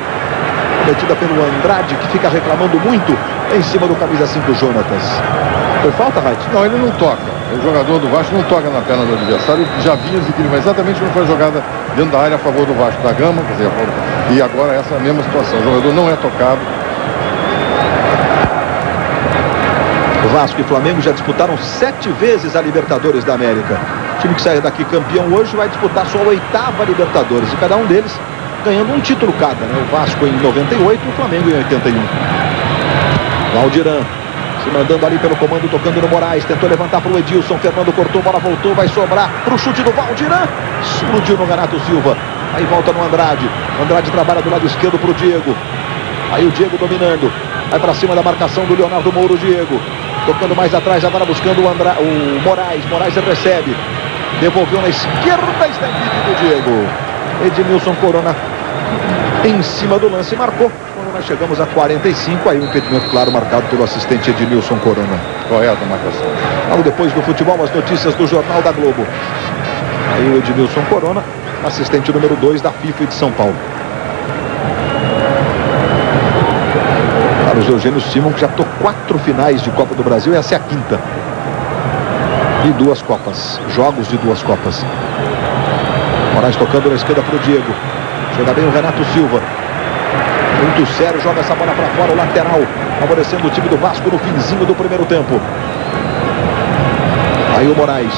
Cometida pelo Andrade, que fica reclamando muito em cima do camisa 5, Jonatas. Foi falta, Reit? Não, ele não toca. O jogador do Vasco não toca na perna do adversário. Já vinha desequilibrado exatamente como foi a jogada dentro da área a favor do Vasco da Gama. Quer dizer, e agora essa mesma situação. O jogador não é tocado. Vasco e Flamengo já disputaram 7 vezes a Libertadores da América. O time que sai daqui campeão hoje vai disputar sua 8ª Libertadores. E cada um deles ganhando um título cada, né? O Vasco em 98 e o Flamengo em 81. Valdiran se mandando ali pelo comando, tocando no Moraes. Tentou levantar para o Edilson. Fernando cortou, bola voltou, vai sobrar para o chute do Valdiran. Explodiu no Renato Silva. Aí volta no Andrade. Andrade trabalha do lado esquerdo para o Diego. Aí o Diego dominando. Vai para cima da marcação do Leonardo Moura, o Diego. Tocando mais atrás, agora buscando o Moraes. Moraes recebe. Devolveu na esquerda, está impedido o Diego. Edmilson Corona em cima do lance marcou. Quando nós chegamos a 45, aí um impedimento claro marcado pelo assistente Edmilson Corona. Correto a marcação. Logo depois do futebol, as notícias do Jornal da Globo. Aí o Edmilson Corona, assistente número 2 da FIFA de São Paulo. Carlos Eugênio Simon, que já tocou 4 finais de Copa do Brasil, essa é a 5ª. E 2 Copas, jogos de 2 Copas. Moraes tocando na esquerda para o Diego. Chega bem o Renato Silva. Muito sério, joga essa bola para fora, o lateral, favorecendo o time do Vasco no finzinho do primeiro tempo. Aí o Moraes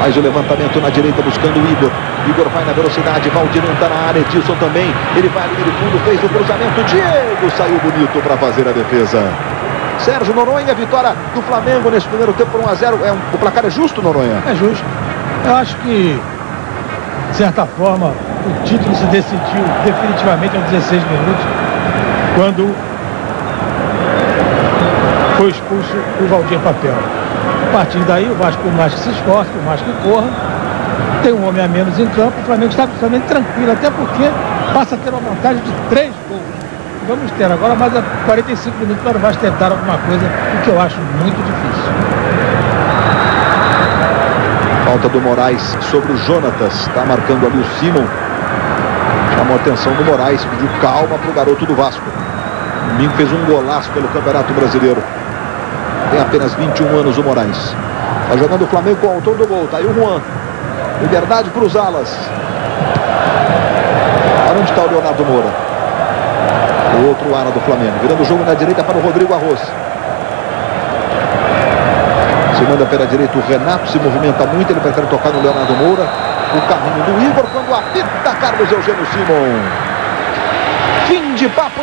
faz o levantamento na direita buscando o Igor. Igor vai na velocidade, Valdir está na área, Edilson também. Ele vai ali no fundo, fez o cruzamento, Diego saiu bonito para fazer a defesa. Sérgio Noronha, vitória do Flamengo nesse primeiro tempo por 1 a 0. O placar é justo, Noronha? É justo. Eu acho que, de certa forma, o título se decidiu definitivamente aos 16 minutos, quando foi expulso o Valdir Papel. A partir daí, o Vasco, por mais que se esforce, por mais que corra, tem um homem a menos em campo, o Flamengo está absolutamente tranquilo, até porque passa a ter uma vantagem de 3 gols. Vamos ter agora mais a 45 minutos para o Vasco tentar alguma coisa, o que eu acho muito difícil. Falta do Moraes sobre o Jonatas, está marcando ali o Simon. Chamou a atenção do Moraes, pediu calma para o garoto do Vasco. Domingo fez um golaço pelo Campeonato Brasileiro. Tem apenas 21 anos o Moraes. Está jogando o Flamengo com o autor do gol. Está aí o Juan. Liberdade para os alas. Para onde está o Leonardo Moura? O outro ala do Flamengo. Virando o jogo na direita para o Rodrigo Arroz. Se manda pela direita o Renato. Se movimenta muito. Ele prefere tocar no Leonardo Moura. O carrinho do Igor quando apita Carlos Eugênio Simon. Fim de papo.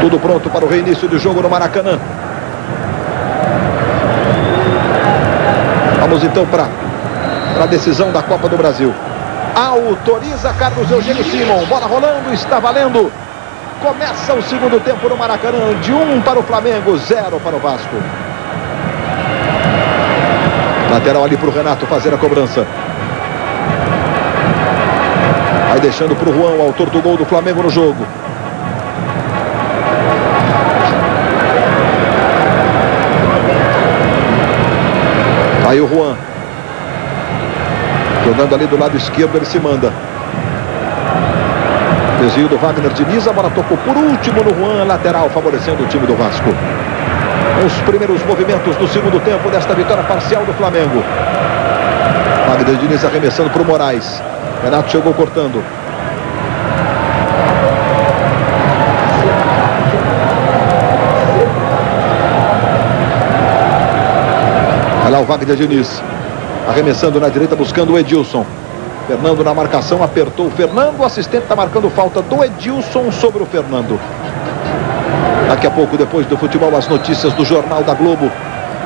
Tudo pronto para o reinício do jogo no Maracanã. Vamos então para a decisão da Copa do Brasil. Autoriza Carlos Eugênio Simon. Bola rolando, está valendo. Começa o segundo tempo no Maracanã. De 1 para o Flamengo, 0 para o Vasco. Lateral ali para o Renato fazer a cobrança. Vai deixando para o Juan, o autor do gol do Flamengo no jogo. Aí o Juan. Jogando ali do lado esquerdo, ele se manda. Desvio do Wagner Diniz, a bola tocou por último no Juan, lateral, favorecendo o time do Vasco. Os primeiros movimentos do segundo tempo desta vitória parcial do Flamengo. Wagner Diniz arremessando para o Moraes. Renato chegou cortando. Olha lá o Wagner Diniz. Arremessando na direita, buscando o Edilson. Fernando na marcação, apertou o Fernando. O assistente está marcando falta do Edilson sobre o Fernando. Daqui a pouco, depois do futebol, as notícias do Jornal da Globo.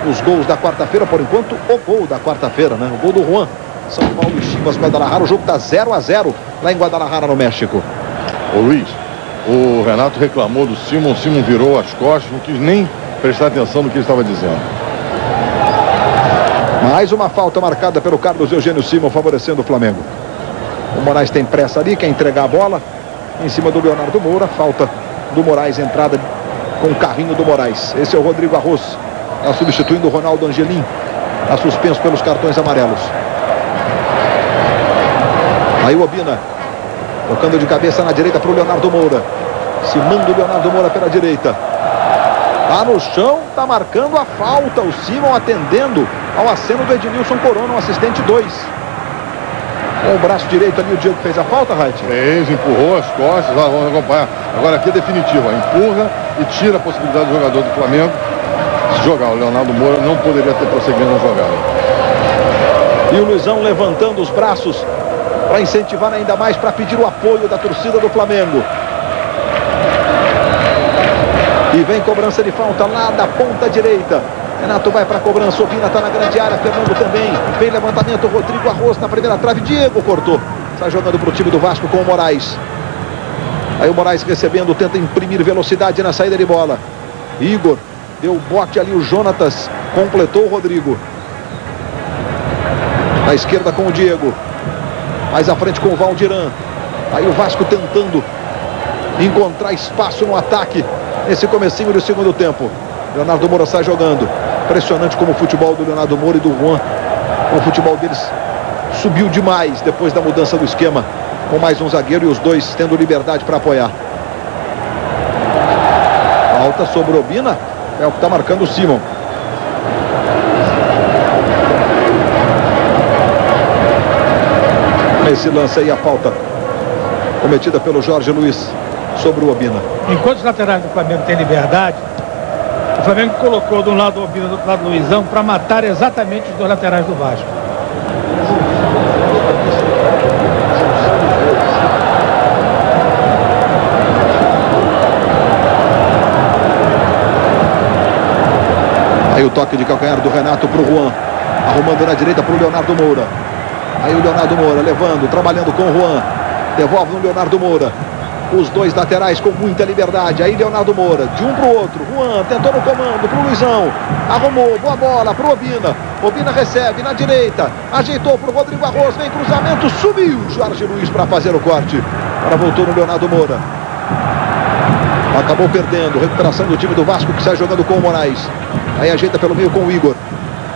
Os gols da quarta-feira, por enquanto, o gol da quarta-feira, né? O gol do Juan. São Paulo e Chivas, Guadalajara. O jogo está 0 a 0 lá em Guadalajara, no México. Ô Luiz, o Renato reclamou do Simon. O Simon virou as costas, não quis nem prestar atenção no que ele estava dizendo. Mais uma falta marcada pelo Carlos Eugênio Simon, favorecendo o Flamengo. O Moraes tem pressa ali, quer entregar a bola em cima do Leonardo Moura. Falta do Moraes, entrada com o carrinho do Moraes. Esse é o Rodrigo Arroz. Está substituindo o Ronaldo Angelim. Está suspenso pelos cartões amarelos. Aí o Obina. Tocando de cabeça na direita para o Leonardo Moura. Se manda o Leonardo Moura pela direita. Está no chão, está marcando a falta. O Simon atendendo ao aceno do Edmilson Corona, um assistente 2. Com o braço direito ali, o Diego fez a falta, Reit? Fez, empurrou as costas, vamos acompanhar. Agora aqui é definitivo, empurra e tira a possibilidade do jogador do Flamengo se jogar. O Leonardo Moura não poderia ter prosseguido na jogada. E o Luizão levantando os braços para incentivar ainda mais, para pedir o apoio da torcida do Flamengo. E vem cobrança de falta lá da ponta direita. Renato vai para a cobrança, Obina está na grande área, Fernando também. Vem levantamento, Rodrigo Arroz na primeira trave, Diego cortou. Está jogando para o time do Vasco com o Moraes. Aí o Moraes recebendo, tenta imprimir velocidade na saída de bola. Igor deu bote ali, o Jonatas Completou o Rodrigo. Na esquerda com o Diego. Mais à frente com o Valdiran. Aí o Vasco tentando encontrar espaço no ataque nesse comecinho do segundo tempo. Leonardo Moura sai jogando. Impressionante como o futebol do Leonardo Moura e do Juan, o futebol deles subiu demais depois da mudança do esquema, com mais um zagueiro e os dois tendo liberdade para apoiar. Falta sobre o Obina, é o que está marcando o Simon. Nesse lance aí a falta cometida pelo Jorge Luiz sobre o Obina. Enquanto os laterais do Flamengo têm liberdade, o Flamengo colocou de um lado o Obina, do outro lado o Luizão, para matar exatamente os dois laterais do Vasco. Aí o toque de calcanhar do Renato para o Juan. Arrumando na direita para o Leonardo Moura. Aí o Leonardo Moura levando, trabalhando com o Juan. Devolve no Leonardo Moura. Os dois laterais com muita liberdade. Aí Leonardo Moura, de um para o outro. Juan tentou no comando para o Luizão. Arrumou, boa bola para o Obina. Obina recebe na direita. Ajeitou para o Rodrigo Arroz. Vem cruzamento, subiu Jorge Luiz para fazer o corte. Agora voltou no Leonardo Moura. Acabou perdendo. Recuperação do time do Vasco que sai jogando com o Moraes. Aí ajeita pelo meio com o Igor.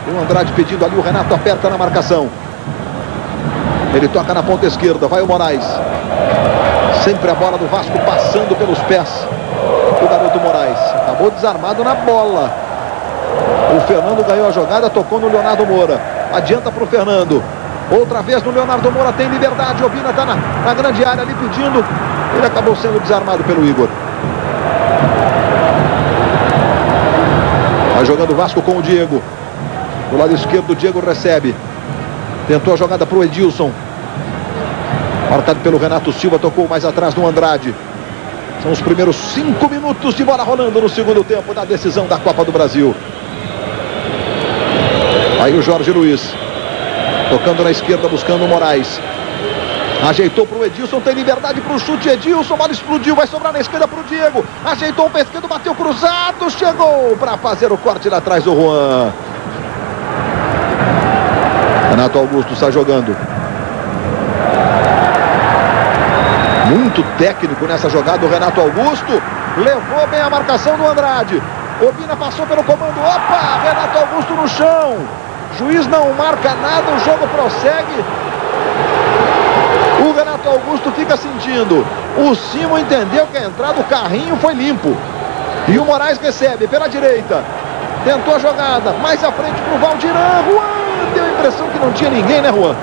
E o Andrade pedindo ali. O Renato aperta na marcação. Ele toca na ponta esquerda. Vai o Moraes. Sempre a bola do Vasco passando pelos pés do garoto Moraes. Acabou desarmado na bola. O Fernando ganhou a jogada, tocou no Leonardo Moura. Adianta para o Fernando. Outra vez no Leonardo Moura, tem liberdade. O Obina está na grande área ali pedindo. Ele acabou sendo desarmado pelo Igor. Vai jogando o Vasco com o Diego. Do lado esquerdo o Diego recebe. Tentou a jogada para o Edilson. Marcado pelo Renato Silva, tocou mais atrás no Andrade. São os primeiros 5 minutos de bola rolando no segundo tempo da decisão da Copa do Brasil. Aí o Jorge Luiz. Tocando na esquerda, buscando o Moraes. Ajeitou para o Edilson, tem liberdade para o chute. Edilson, bola explodiu, vai sobrar na esquerda para o Diego. Ajeitou o pé esquerdo, bateu cruzado, chegou para fazer o corte lá atrás do Juan. Renato Augusto sai jogando. Muito técnico nessa jogada o Renato Augusto. Levou bem a marcação do Andrade. Obina passou pelo comando. Opa! Renato Augusto no chão. Juiz não marca nada, o jogo prossegue. O Renato Augusto fica sentindo. O Simon entendeu que a entrada do carrinho foi limpo. E o Moraes recebe pela direita. Tentou a jogada. Mais à frente para o Valdiran. Juan deu a impressão que não tinha ninguém, né, Juan?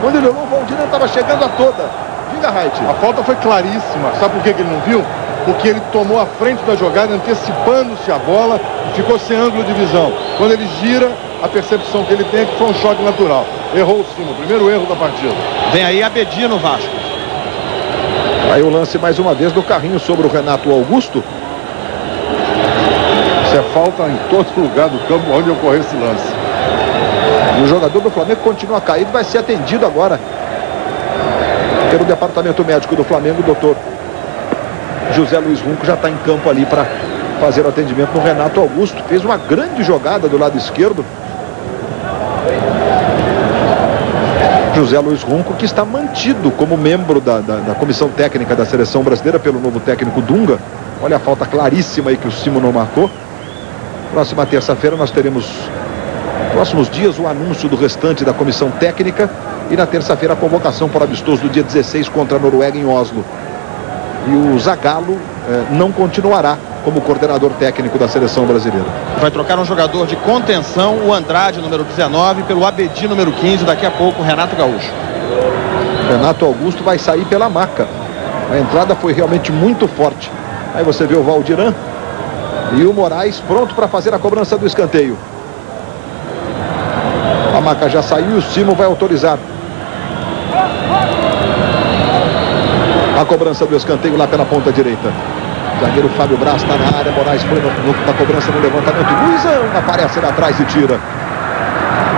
Quando ele olhou, o Valdiran estava chegando a toda. A falta foi claríssima. Sabe por que ele não viu? Porque ele tomou a frente da jogada, antecipando-se a bola e ficou sem ângulo de visão. Quando ele gira, a percepção que ele tem é que foi um choque natural. Errou o Simon, primeiro erro da partida. Vem aí Abedi no Vasco. Aí o lance mais uma vez do carrinho sobre o Renato Augusto. Isso é falta em todo lugar do campo onde ocorreu esse lance. E o jogador do Flamengo continua caído, vai ser atendido agora pelo departamento médico do Flamengo. O doutor José Luiz Runco já está em campo ali para fazer o atendimento no Renato Augusto. Fez uma grande jogada do lado esquerdo. José Luiz Runco, que está mantido como membro da comissão técnica da seleção brasileira pelo novo técnico Dunga. Olha a falta claríssima aí que o Simon não marcou. Próxima terça-feira nós teremos, próximos dias, o anúncio do restante da comissão técnica. E na terça-feira a convocação para o amistoso do dia 16 contra a Noruega em Oslo. E o Zagallo não continuará como coordenador técnico da seleção brasileira. Vai trocar um jogador de contenção, o Andrade, número 19, pelo Abedi, número 15, daqui a pouco o Renato Gaúcho. Renato Augusto vai sair pela maca. A entrada foi realmente muito forte. Aí você vê o Valdiran e o Moraes pronto para fazer a cobrança do escanteio. A maca já saiu e o Simon vai autorizar a cobrança do escanteio lá pela ponta direita. O zagueiro Fábio Braz está na área. Moraes foi na cobrança no levantamento. Luizão aparece lá atrás e tira.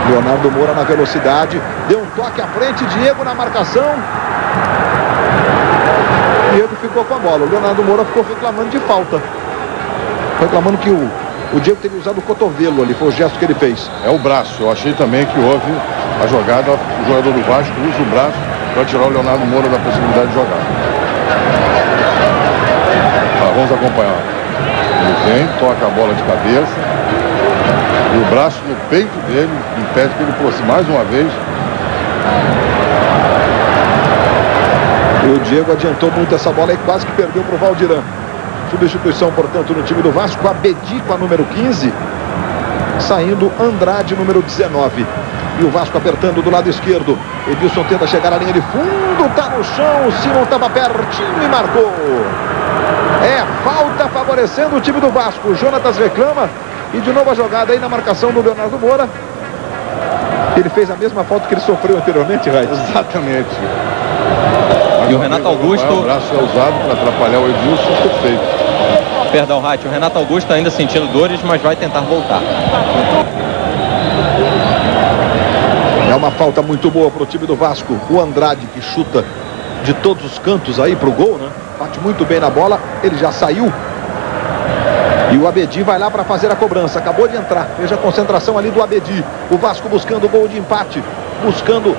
Leonardo Moura na velocidade. Deu um toque à frente. Diego na marcação. Diego ficou com a bola. O Leonardo Moura ficou reclamando de falta. Reclamando que o O Diego teria usado o cotovelo ali, foi o gesto que ele fez. É o braço. Eu achei também que houve a jogada, o jogador do Vasco usa o braço para tirar o Leonardo Moura da possibilidade de jogar. Vamos acompanhar. Ele vem, toca a bola de cabeça. E o braço no peito dele impede que ele fosse mais uma vez. E o Diego adiantou muito essa bola e quase que perdeu para o Valdirã. Substituição, portanto, no time do Vasco. Abedi com a número 15. Saindo Andrade, número 19. E o Vasco apertando do lado esquerdo. Edilson tenta chegar à linha de fundo. Tá no chão. O Simon estava pertinho e marcou. É falta favorecendo o time do Vasco. O Jonatas reclama. E de novo a jogada aí na marcação do Leonardo Moura. Ele fez a mesma falta que ele sofreu anteriormente, Raid. Exatamente. E o Renato Augusto... O braço é usado para atrapalhar o Edilson, perfeito. Perdão, Raid. O Renato Augusto ainda sentindo dores, mas vai tentar voltar. É uma falta muito boa para o time do Vasco. O Andrade, que chuta de todos os cantos aí para o gol, né? Bate muito bem na bola. Ele já saiu. E o Abedi vai lá para fazer a cobrança. Acabou de entrar. Veja a concentração ali do Abedi. O Vasco buscando o gol de empate. Buscando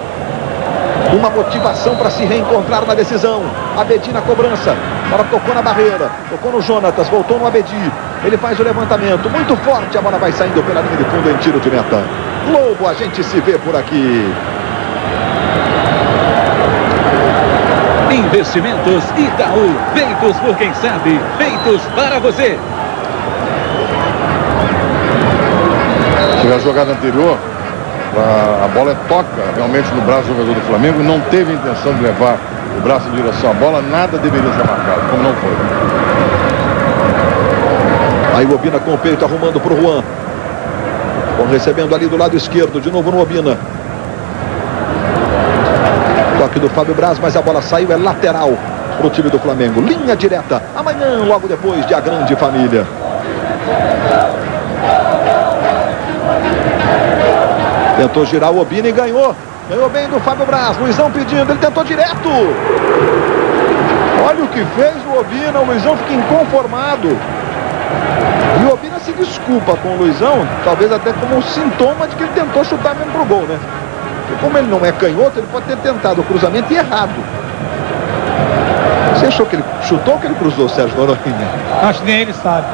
uma motivação para se reencontrar na decisão. Abedi na cobrança. Agora tocou na barreira. Tocou no Jonatas. Voltou no Abedi. Ele faz o levantamento. Muito forte. A bola vai saindo pela linha de fundo em tiro de meta. Globo, a gente se vê por aqui. Investimentos Itaú. Feitos por quem sabe. Feitos para você. A jogada anterior, a bola toca realmente no braço do jogador do Flamengo. Não teve a intenção de levar o braço em direção à bola. Nada deveria ser marcado, como não foi. Aí o Obina com o peito arrumando para o Juan. Bom, recebendo ali do lado esquerdo, de novo no Obina. Toque do Fábio Braz, mas a bola saiu, é lateral para o time do Flamengo. Linha direta, amanhã, logo depois de A Grande Família. Tentou girar o Obina e ganhou. Ganhou bem do Fábio Braz. Luizão pedindo, ele tentou direto. Olha o que fez o Obina, o Luizão fica inconformado. E o Obina se desculpa com o Luizão, talvez até como um sintoma de que ele tentou chutar mesmo pro gol, né? Porque como ele não é canhoto, ele pode ter tentado o cruzamento e errado. Você achou que ele chutou ou que ele cruzou, Sérgio Noronha? Acho que nem ele sabe.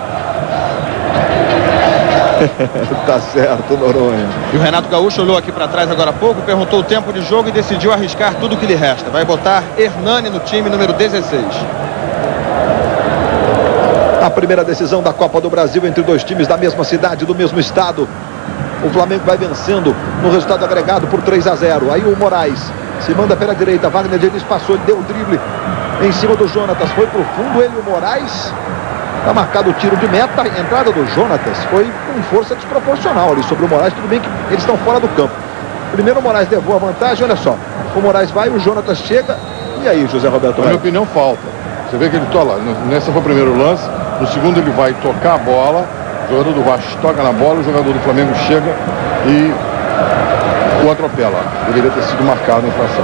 Tá certo, Noronha. E o Renato Gaúcho olhou aqui para trás agora há pouco, perguntou o tempo de jogo e decidiu arriscar tudo que lhe resta. Vai botar Hernani no time, número 16. A primeira decisão da Copa do Brasil entre dois times da mesma cidade, do mesmo estado. O Flamengo vai vencendo no resultado agregado por 3-0. Aí o Moraes se manda pela direita. Wagner Diniz passou, ele deu o drible em cima do Jonatas. Foi pro fundo, ele e o Moraes. Está marcado o tiro de meta. A entrada do Jonatas foi com força desproporcional ali sobre o Moraes. Tudo bem que eles estão fora do campo. Primeiro o Moraes levou a vantagem, olha só. O Moraes vai, o Jonatas chega. E aí, José Roberto? Na minha opinião, falta. Você vê que ele toca lá. Nesse foi o primeiro lance. No segundo ele vai tocar a bola. O jogador do Vasco toca na bola. O jogador do Flamengo chega e o atropela. Deveria ter sido marcado a infração.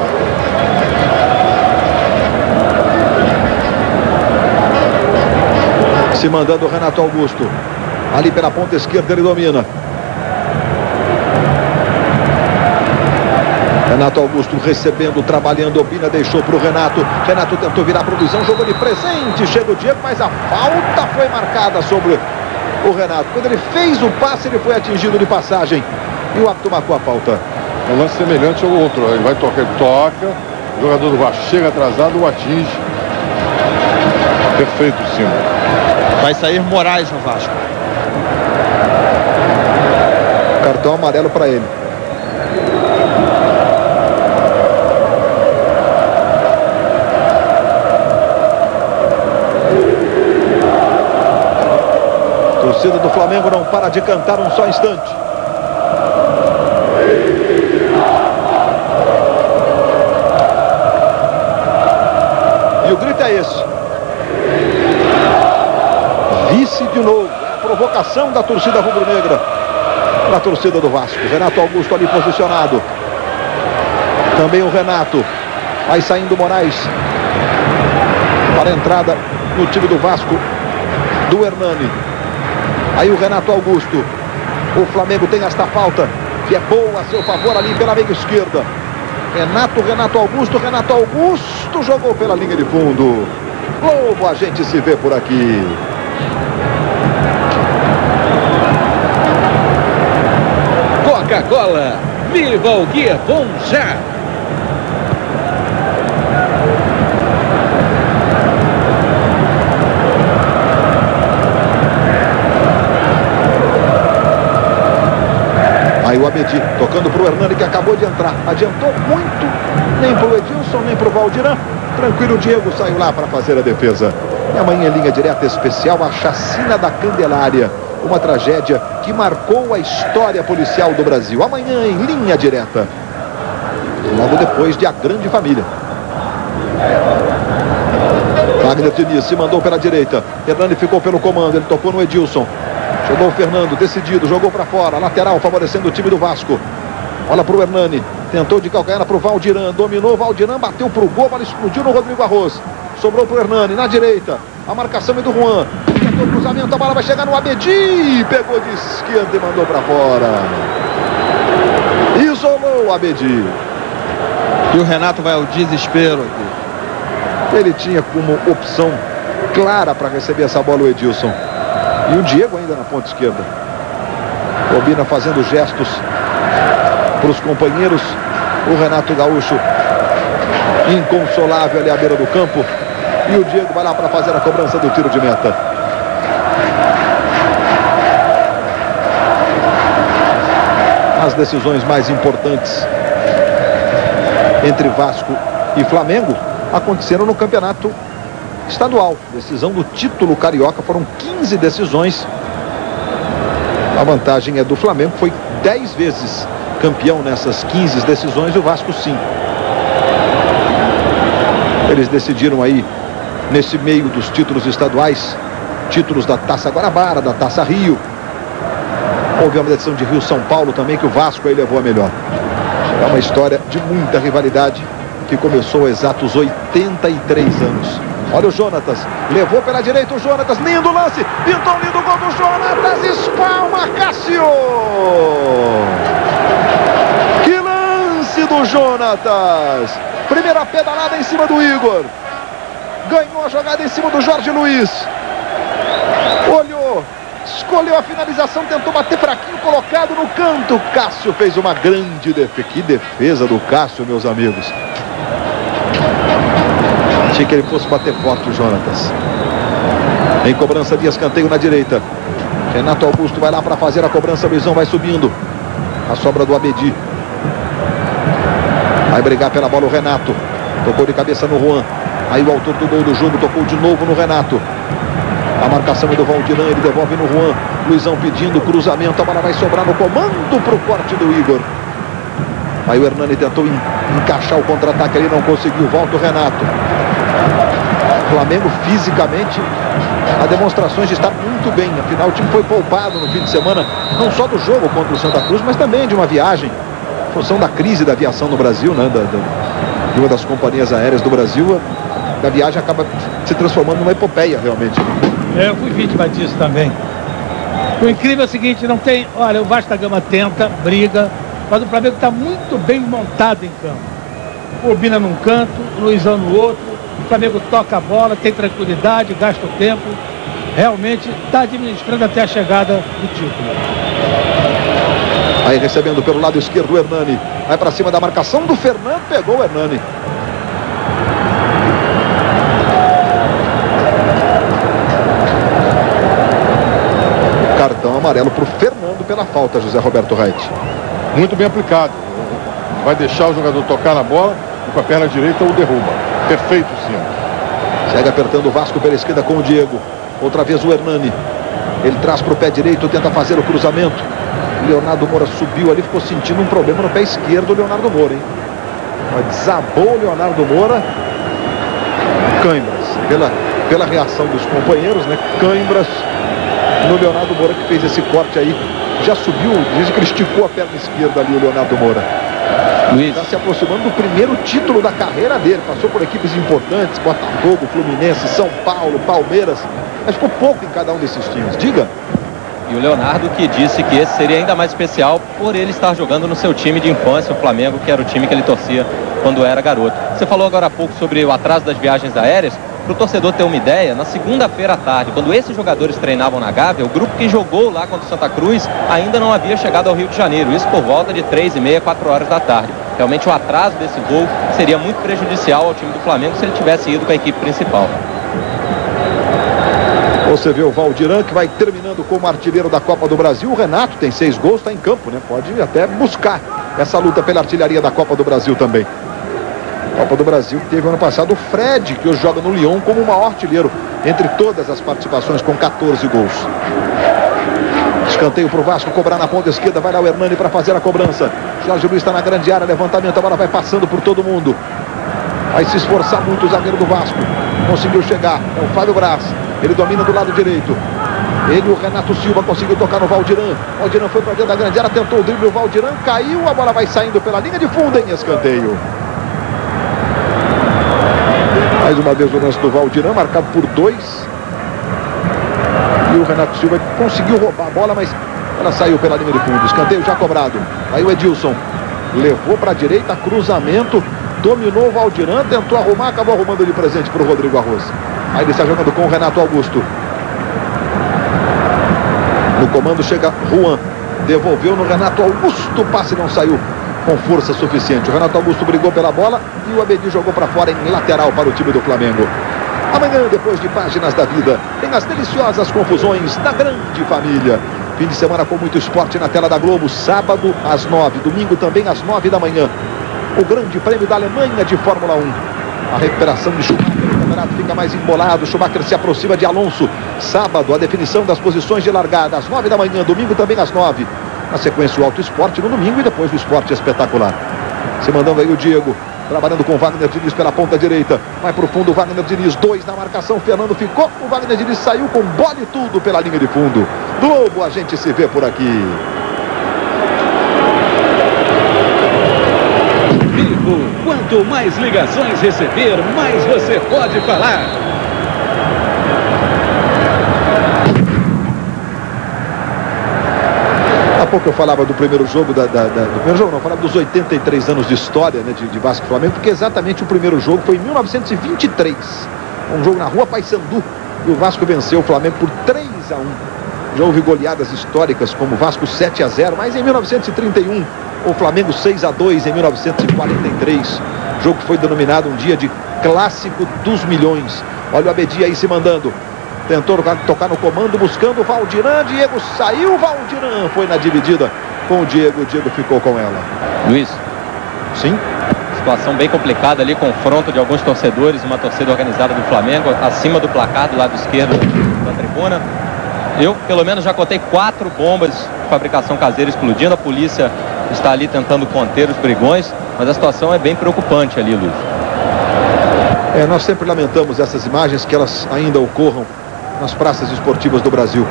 Se mandando o Renato Augusto. Ali pela ponta esquerda ele domina. Renato Augusto recebendo, trabalhando. Obina deixou para o Renato. Renato tentou virar para o Luizão. Jogou de presente. Chega o Diego, mas a falta foi marcada sobre o Renato. Quando ele fez o passe, ele foi atingido de passagem. E o árbitro marcou a falta. É um lance semelhante ao outro. Ele vai tocar, ele toca. O jogador do Vasco chega atrasado, o atinge. Perfeito, sim. Vai sair Moraes no Vasco. Cartão amarelo para ele. A torcida do Flamengo não para de cantar um só instante. E o grito é esse. Vice de novo. A provocação da torcida rubro-negra. Na torcida do Vasco. Renato Augusto ali posicionado. Também o Renato. Vai saindo o Moraes. Para a entrada no time do Vasco. Do Hernani. Aí o Renato Augusto. O Flamengo tem esta falta, que é boa a seu favor ali pela meia esquerda. Renato Augusto jogou pela linha de fundo. Lobo, a gente se vê por aqui. Coca-Cola, viva o que é bom já! Aí o Abedi tocando para o Hernani, que acabou de entrar. Adiantou muito, nem para o Edilson, nem para o Valdirã. Tranquilo, o Diego saiu lá para fazer a defesa. E amanhã, em linha direta especial, a chacina da Candelária. Uma tragédia que marcou a história policial do Brasil. Amanhã, em linha direta. Logo depois de A Grande Família. Wagner Diniz se mandou pela direita. Hernani ficou pelo comando, ele tocou no Edilson. Chegou o Fernando, decidido, jogou para fora. Lateral, favorecendo o time do Vasco. Olha para o Hernani. Tentou de calcanhar para o Valdirã. Dominou o Valdirã, bateu para o gol. A bola explodiu no Rodrigo Arroz. Sobrou para o Hernani, na direita. A marcação é do Juan. Tentou o cruzamento, a bola vai chegar no Abedi. Pegou de esquerda e mandou para fora. Isolou o Abedi. E o Renato vai ao desespero aqui. Ele tinha como opção clara para receber essa bola o Edilson. E o Diego ainda na ponta esquerda. Obina fazendo gestos para os companheiros. O Renato Gaúcho inconsolável ali à beira do campo. E o Diego vai lá para fazer a cobrança do tiro de meta. As decisões mais importantes entre Vasco e Flamengo aconteceram no campeonato estadual. Decisão do título carioca, foram 15 decisões. A vantagem é do Flamengo, foi 10 vezes campeão nessas 15 decisões, e o Vasco 5. Eles decidiram aí nesse meio dos títulos estaduais, títulos da Taça Guanabara, da Taça Rio. Houve uma decisão de Rio-São Paulo também, que o Vasco aí levou a melhor. É uma história de muita rivalidade que começou há exatos 83 anos. Olha o Jonatas, levou pela direita o Jonatas, lindo lance, pintou um lindo gol do Jonatas, espalma Cássio! Que lance do Jonatas! Primeira pedalada em cima do Igor, ganhou a jogada em cima do Jorge Luiz, olhou, escolheu a finalização, tentou bater fraquinho, colocado no canto. Cássio fez uma grande defesa. Que defesa do Cássio, meus amigos. Achei que ele fosse bater forte o Jonatas. Em cobrança de escanteio na direita. Renato Augusto vai lá para fazer a cobrança. Luizão vai subindo. A sobra do Abedi. Vai brigar pela bola o Renato. Tocou de cabeça no Juan. Aí o autor do gol do jogo tocou de novo no Renato. A marcação é do Valdirã, ele devolve no Juan. Luizão pedindo cruzamento, a bola vai sobrar no comando para o corte do Igor. Aí o Hernani tentou encaixar o contra-ataque ali, não conseguiu. Volta o Renato. O Flamengo fisicamente, a demonstrações de estar muito bem. Afinal, o time foi poupado no fim de semana, não só do jogo contra o Santa Cruz, mas também de uma viagem. Em função da crise da aviação no Brasil, né? De uma das companhias aéreas do Brasil, a viagem acaba se transformando numa epopeia, realmente. Eu fui vítima disso também. O incrível é o seguinte, não tem... Olha, o Vasco da Gama tenta, briga, mas o Flamengo está muito bem montado em campo. O Obina num canto, o Luizão no outro. O Flamengo toca a bola, tem tranquilidade, gasta o tempo. Realmente está administrando até a chegada do título. Aí recebendo pelo lado esquerdo o Hernani. Vai para cima da marcação do Fernando, pegou o Hernani. Cartão amarelo para o Fernando pela falta, José Roberto Reit. Muito bem aplicado. Vai deixar o jogador tocar na bola e com a perna direita o derruba. Perfeito, sim. Segue apertando o Vasco pela esquerda com o Diego. Outra vez o Hernani. Ele traz para o pé direito, tenta fazer o cruzamento. Leonardo Moura subiu ali, ficou sentindo um problema no pé esquerdo, o Leonardo Moura, hein? Desabou o Leonardo Moura. Cãibras. Pela reação dos companheiros, né? Cãibras no Leonardo Moura, que fez esse corte aí. Já subiu, dizem que ele esticou a perna esquerda ali, o Leonardo Moura. Está se aproximando do primeiro título da carreira dele. Passou por equipes importantes, Botafogo, Fluminense, São Paulo, Palmeiras. Mas ficou pouco em cada um desses times. Diga. E o Leonardo que disse que esse seria ainda mais especial por ele estar jogando no seu time de infância, o Flamengo, que era o time que ele torcia quando era garoto. Você falou agora há pouco sobre o atraso das viagens aéreas. Para o torcedor ter uma ideia, na segunda-feira à tarde, quando esses jogadores treinavam na Gávea, o grupo que jogou lá contra o Santa Cruz ainda não havia chegado ao Rio de Janeiro. Isso por volta de 3h30, 4 horas da tarde. Realmente o atraso desse voo seria muito prejudicial ao time do Flamengo se ele tivesse ido com a equipe principal. Você vê o Valdirã, que vai terminando como artilheiro da Copa do Brasil. O Renato tem 6 gols, está em campo, né? Pode até buscar essa luta pela artilharia da Copa do Brasil também. Copa do Brasil que teve ano passado o Fred, que hoje joga no Lyon como o maior artilheiro entre todas as participações, com 14 gols. Escanteio para o Vasco, cobrar na ponta esquerda, vai lá o Hernani para fazer a cobrança. Jorge Luiz está na grande área, levantamento, a bola vai passando por todo mundo. Vai se esforçar muito o zagueiro do Vasco. Conseguiu chegar, é o Fábio Braz. Ele domina do lado direito. Ele, o Renato Silva, conseguiu tocar no Valdirã. Valdirã foi para dentro da grande área, tentou o drible, o Valdirã caiu, a bola vai saindo pela linha de fundo em escanteio. Mais uma vez o lance do Valdirã, marcado por 2. E o Renato Silva conseguiu roubar a bola, mas ela saiu pela linha de fundo. Escanteio já cobrado. Aí o Edilson levou para a direita, cruzamento, dominou o Valdirã, tentou arrumar, acabou arrumando de presente para o Rodrigo Arroz. Aí ele está jogando com o Renato Augusto. No comando chega Juan. Devolveu no Renato Augusto, o passe não saiu com força suficiente. O Renato Augusto brigou pela bola e o Abedi jogou para fora em lateral para o time do Flamengo. Amanhã, depois de Páginas da Vida, tem as deliciosas confusões da grande família. Fim de semana com muito esporte na tela da Globo. Sábado às 9, domingo também às 9 da manhã. O Grande Prêmio da Alemanha de Fórmula 1. A recuperação de Schumacher, o campeonato fica mais embolado. Schumacher se aproxima de Alonso. Sábado, a definição das posições de largada às 9 da manhã, domingo também às 9. Na sequência, o Auto Esporte no domingo e depois o Esporte Espetacular. Se mandando aí o Diego, trabalhando com o Wagner Diniz pela ponta direita. Vai para o fundo o Wagner Diniz, 2 na marcação. Fernando ficou, o Wagner Diniz saiu com bola e tudo pela linha de fundo. Globo, a gente se vê por aqui. Vivo, quanto mais ligações receber, mais você pode falar. Há pouco eu falava do primeiro jogo, do primeiro jogo não, eu falava dos 83 anos de história, né, de Vasco e Flamengo, porque exatamente o primeiro jogo foi em 1923. Um jogo na Rua Paissandu, e o Vasco venceu o Flamengo por 3-1. Já houve goleadas históricas como o Vasco 7-0, mas em 1931 o Flamengo 6-2 em 1943. Jogo que foi denominado um dia de Clássico dos Milhões. Olha o Abedi aí se mandando. Tentou tocar no comando, buscando o Valdirã. Diego saiu, Valdirã foi na dividida com o Diego ficou com ela. Luiz. Sim. Situação bem complicada ali, confronto de alguns torcedores, uma torcida organizada do Flamengo, acima do placar do lado esquerdo da tribuna. Eu, pelo menos, já contei 4 bombas de fabricação caseira explodindo. A polícia está ali tentando conter os brigões, mas a situação é bem preocupante ali, Luiz. Nós sempre lamentamos essas imagens, que elas ainda ocorram nas praças esportivas do Brasil.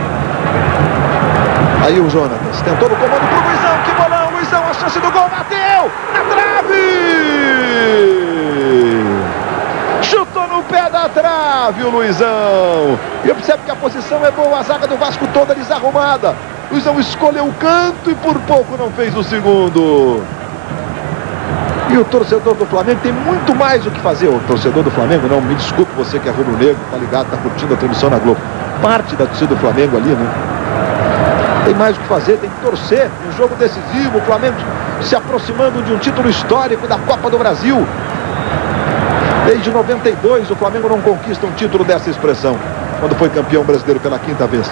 Aí o Jonatas tentou no comando pro Luizão, que bolão, Luizão, a chance do gol, bateu na trave! Chutou no pé da trave o Luizão. E eu percebo que a posição é boa, a zaga do Vasco toda desarrumada. Luizão escolheu o canto e por pouco não fez o segundo. E o torcedor do Flamengo tem muito mais o que fazer. O torcedor do Flamengo, não, me desculpe você que é rubro-negro, tá ligado, tá curtindo a transmissão na Globo. Parte da torcida do Flamengo ali, né? Tem mais o que fazer, tem que torcer. Um jogo decisivo, o Flamengo se aproximando de um título histórico da Copa do Brasil. Desde 92 o Flamengo não conquista um título dessa expressão, quando foi campeão brasileiro pela 5ª vez.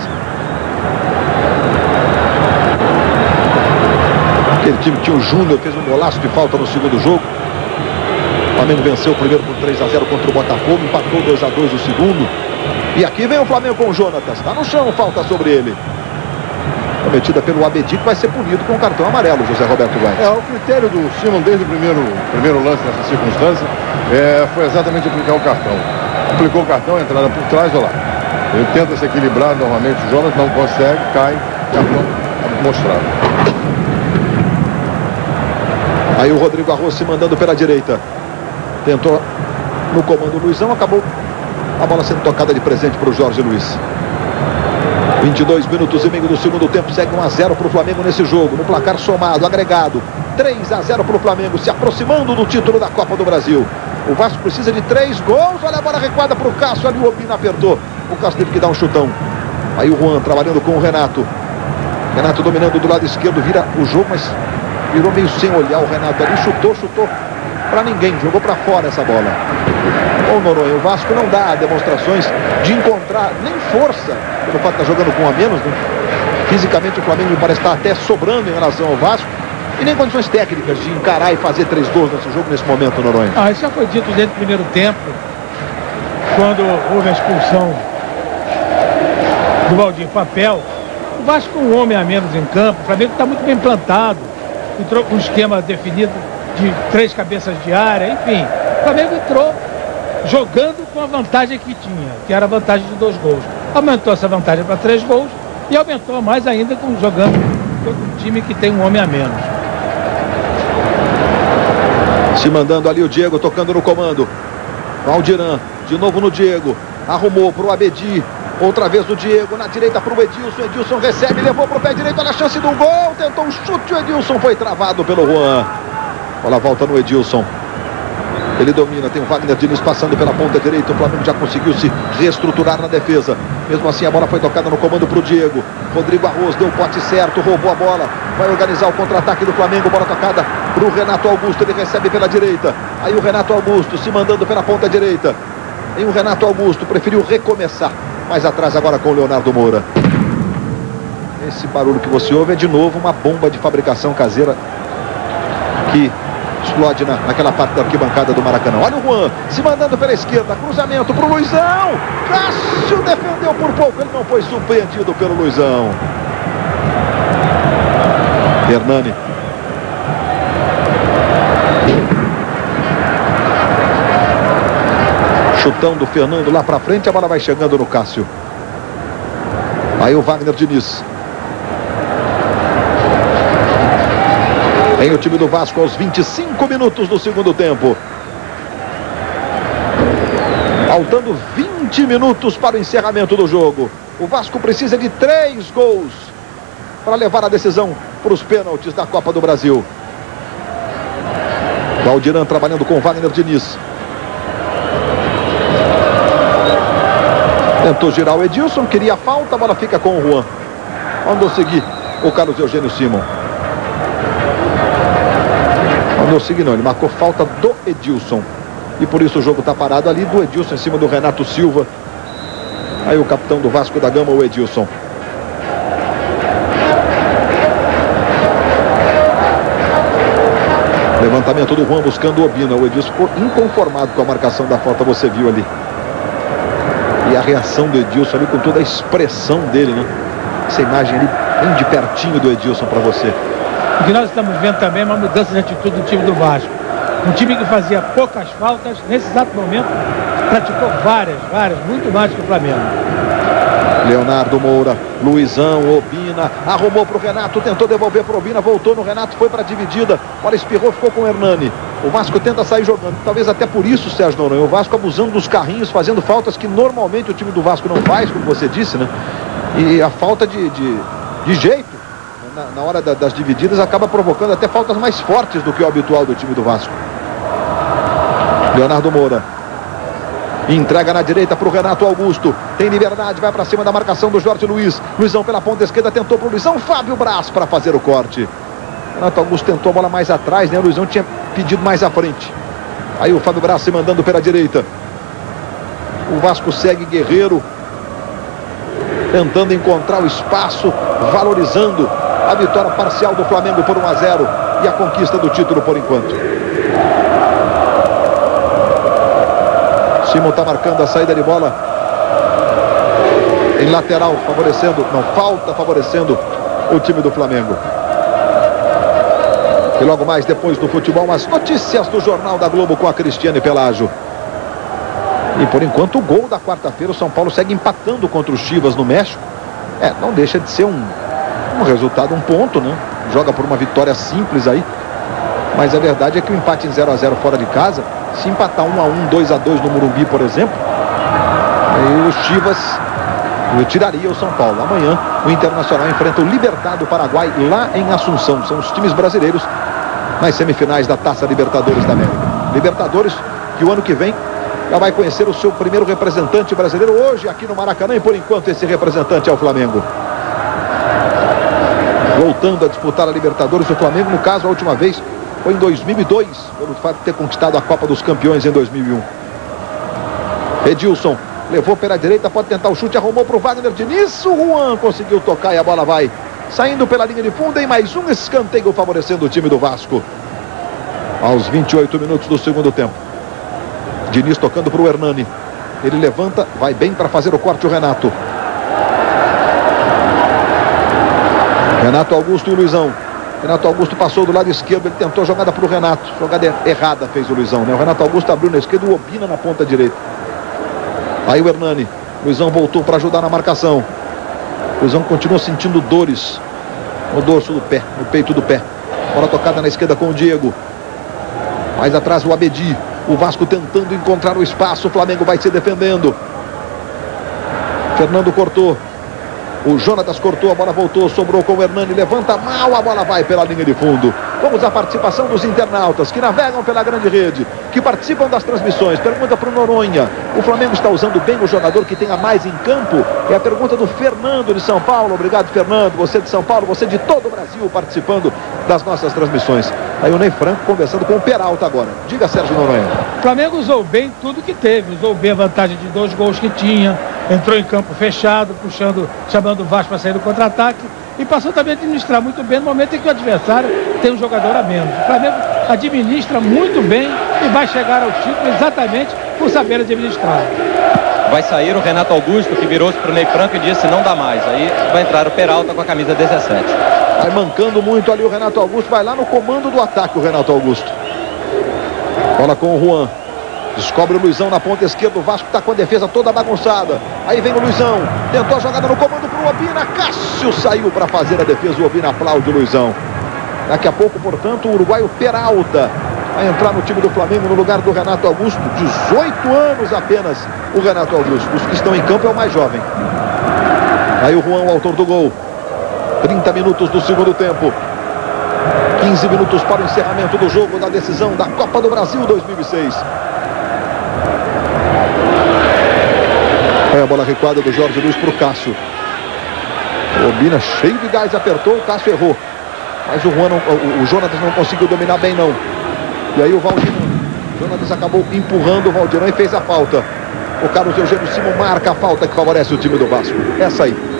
Aquele time que tinha o Júnior, fez um golaço de falta no segundo jogo. O Flamengo venceu o primeiro por 3-0 contra o Botafogo, empatou 2-2 o segundo. E aqui vem o Flamengo com o Jonatas, está no chão, falta sobre ele. Cometida pelo Abedi, que vai ser punido com o cartão amarelo, José Roberto Guedes. O critério do Simon desde o primeiro lance nessa circunstância foi exatamente aplicar o cartão. Aplicou o cartão, entrada por trás, olha lá. Ele tenta se equilibrar, normalmente o Jonas não consegue, cai, cartão mostrado. Aí o Rodrigo Arroz se mandando pela direita. Tentou no comando o Luizão, acabou a bola sendo tocada de presente para o Jorge Luiz. 22 minutos e meio do segundo tempo, segue 1-0 para o Flamengo nesse jogo, no placar somado, agregado, 3-0 para o Flamengo, se aproximando do título da Copa do Brasil. O Vasco precisa de 3 gols, olha a bola recuada para o Cássio, ali o Obina apertou, o Cássio teve que dar um chutão. Aí o Juan trabalhando com o Renato, Renato dominando do lado esquerdo, vira o jogo, mas virou meio sem olhar o Renato ali, chutou para ninguém, jogou para fora essa bola. Bom, Noronha, o Vasco não dá demonstrações de encontrar nem força, pelo fato de estar jogando com um a menos, né? Fisicamente o Flamengo me parece estar até sobrando em relação ao Vasco, e nem condições técnicas de encarar e fazer 3 gols nesse jogo, nesse momento, Noronha. Isso já foi dito desde o primeiro tempo, quando houve a expulsão do Valdir Papel. O Vasco com um homem a menos em campo, o Flamengo está muito bem plantado, entrou com um esquema definido de 3 cabeças de área, enfim. O Flamengo entrou jogando com a vantagem que tinha, que era a vantagem de 2 gols. Aumentou essa vantagem para 3 gols e aumentou mais ainda jogando com um time que tem um homem a menos. Se mandando ali o Diego, tocando no comando. Valdiran, de novo no Diego, arrumou para o Abedi. Outra vez o Diego, na direita para o Edilson. Edilson recebe, levou para o pé direito, olha a chance do gol. Tentou um chute, o Edilson foi travado pelo Juan. Bola volta no Edilson. Ele domina, tem o Wagner Diniz passando pela ponta direita. O Flamengo já conseguiu se reestruturar na defesa. Mesmo assim a bola foi tocada no comando para o Diego. Rodrigo Arroz deu o pote certo, roubou a bola. Vai organizar o contra-ataque do Flamengo. Bola tocada para o Renato Augusto. Ele recebe pela direita. Aí o Renato Augusto se mandando pela ponta direita. E o Renato Augusto preferiu recomeçar. Mais atrás agora com o Leonardo Moura. Esse barulho que você ouve é de novo uma bomba de fabricação caseira que explode naquela parte da arquibancada do Maracanã. Olha o Juan se mandando pela esquerda, cruzamento para o Luizão. Cássio defendeu por pouco, ele não foi surpreendido pelo Luizão. Hernani. Chutão do Fernando lá para frente, a bola vai chegando no Cássio. Aí o Wagner Diniz. Tem o time do Vasco aos 25 minutos do segundo tempo. Faltando 20 minutos para o encerramento do jogo. O Vasco precisa de 3 gols para levar a decisão para os pênaltis da Copa do Brasil. Valdiran trabalhando com o Wagner Diniz. Tentou girar o Edilson, queria falta, a bola fica com o Juan. Mandou seguir o Carlos Eugênio Simon. Mandou seguir não, ele marcou falta do Edilson. E por isso o jogo está parado ali, do Edilson em cima do Renato Silva. Aí o capitão do Vasco da Gama, o Edilson. Levantamento do Juan buscando o Obina. O Edilson ficou inconformado com a marcação da falta, você viu ali. E a reação do Edilson ali com toda a expressão dele, né? Essa imagem ali bem de pertinho do Edilson para você. O que nós estamos vendo também é uma mudança de atitude do time do Vasco. Um time que fazia poucas faltas, nesse exato momento, praticou várias, muito mais que o Flamengo. Leonardo Moura, Luizão, Obina, arrumou para o Renato, tentou devolver para o Obina, voltou no Renato, foi para a dividida, bola espirrou, ficou com o Hernani. O Vasco tenta sair jogando, talvez até por isso, Sérgio Noronha, o Vasco abusando dos carrinhos, fazendo faltas que normalmente o time do Vasco não faz, como você disse, né? E a falta de jeito, na hora das divididas, acaba provocando até faltas mais fortes do que o habitual do time do Vasco. Leonardo Moura. Entrega na direita para o Renato Augusto. Tem liberdade, vai para cima da marcação do Jorge Luiz. Luizão pela ponta esquerda, tentou para o Luizão. Fábio Braz para fazer o corte. Renato Augusto tentou a bola mais atrás, né? O Luizão tinha pedido mais à frente. Aí o Fábio Braz se mandando pela direita. O Vasco segue Guerreiro, tentando encontrar o espaço, valorizando a vitória parcial do Flamengo por 1-0 e a conquista do título por enquanto. Simon está marcando a saída de bola em lateral, favorecendo, não, falta favorecendo o time do Flamengo. E logo mais depois do futebol, as notícias do Jornal da Globo com a Cristiane Pelágio. E por enquanto o gol da quarta-feira, o São Paulo segue empatando contra o Chivas no México. Não deixa de ser um resultado, um ponto, né? Joga por uma vitória simples aí. Mas a verdade é que o empate em 0-0 fora de casa, se empatar 1-1, 2-2 no Morumbi, por exemplo, aí o Chivas tiraria o São Paulo. Amanhã o Internacional enfrenta o Libertad do Paraguai lá em Assunção. São os times brasileiros nas semifinais da Taça Libertadores da América. Libertadores que o ano que vem já vai conhecer o seu primeiro representante brasileiro hoje aqui no Maracanã, e por enquanto esse representante é o Flamengo. Voltando a disputar a Libertadores, o Flamengo, no caso, a última vez foi em 2002, pelo fato de ter conquistado a Copa dos Campeões em 2001. Edilson levou pela direita, pode tentar o chute, arrumou para o Wagner Diniz. O Juan conseguiu tocar e a bola vai saindo pela linha de fundo em mais um escanteio favorecendo o time do Vasco. Aos 28 minutos do segundo tempo. Diniz tocando para o Hernani. Ele levanta, vai bem para fazer o corte o Renato. Renato Augusto e o Luizão. Renato Augusto passou do lado esquerdo, ele tentou a jogada para o Renato. Jogada errada fez o Luizão, né? O Renato Augusto abriu na esquerda e o Obina na ponta direita. Aí o Hernani. Luizão voltou para ajudar na marcação. Luizão continua sentindo dores no dorso do pé, no peito do pé. Bola tocada na esquerda com o Diego. Mais atrás o Abedi. O Vasco tentando encontrar o espaço. O Flamengo vai se defendendo. Fernando cortou. O Jonatas cortou, a bola voltou, sobrou com o Hernani, levanta mal, a bola vai pela linha de fundo. Vamos à participação dos internautas que navegam pela grande rede, que participam das transmissões. Pergunta para o Noronha: o Flamengo está usando bem o jogador que tem a mais em campo? É a pergunta do Fernando de São Paulo. Obrigado, Fernando, você de São Paulo, você de todo o Brasil participando das nossas transmissões. Aí o Ney Franco conversando com o Peralta agora. Diga, Sérgio Noronha. O Flamengo usou bem tudo que teve, usou bem a vantagem de 2 gols que tinha, entrou em campo fechado, chamando o Vasco para sair do contra-ataque, e passou também a administrar muito bem no momento em que o adversário tem um jogador a menos. O Flamengo administra muito bem e vai chegar ao título exatamente por saber administrar. Vai sair o Renato Augusto, que virou-se para o Ney Franco e disse: não dá mais. Aí vai entrar o Peralta com a camisa 17. Vai mancando muito ali o Renato Augusto, vai lá no comando do ataque o Renato Augusto. Bola com o Juan. Descobre o Luizão na ponta esquerda. O Vasco está com a defesa toda bagunçada. Aí vem o Luizão. Tentou a jogada no comando para o Obina. Cássio saiu para fazer a defesa. O Obina aplaude o Luizão. Daqui a pouco, portanto, o uruguaio Peralta vai entrar no time do Flamengo no lugar do Renato Augusto. 18 anos apenas o Renato Augusto. Os que estão em campo é o mais jovem. Aí o Juan, o autor do gol. 30 minutos do segundo tempo. 15 minutos para o encerramento do jogo da decisão da Copa do Brasil 2006. É a bola recuada do Jorge Luiz para o Cássio. O Obina cheio de gás apertou, o Cássio errou. Mas o Jonatas não conseguiu dominar bem não. E aí o Valdirão. O Jonatas acabou empurrando o Valdirão e fez a falta. O Carlos Eugênio Simon marca a falta que favorece o time do Vasco. Essa aí.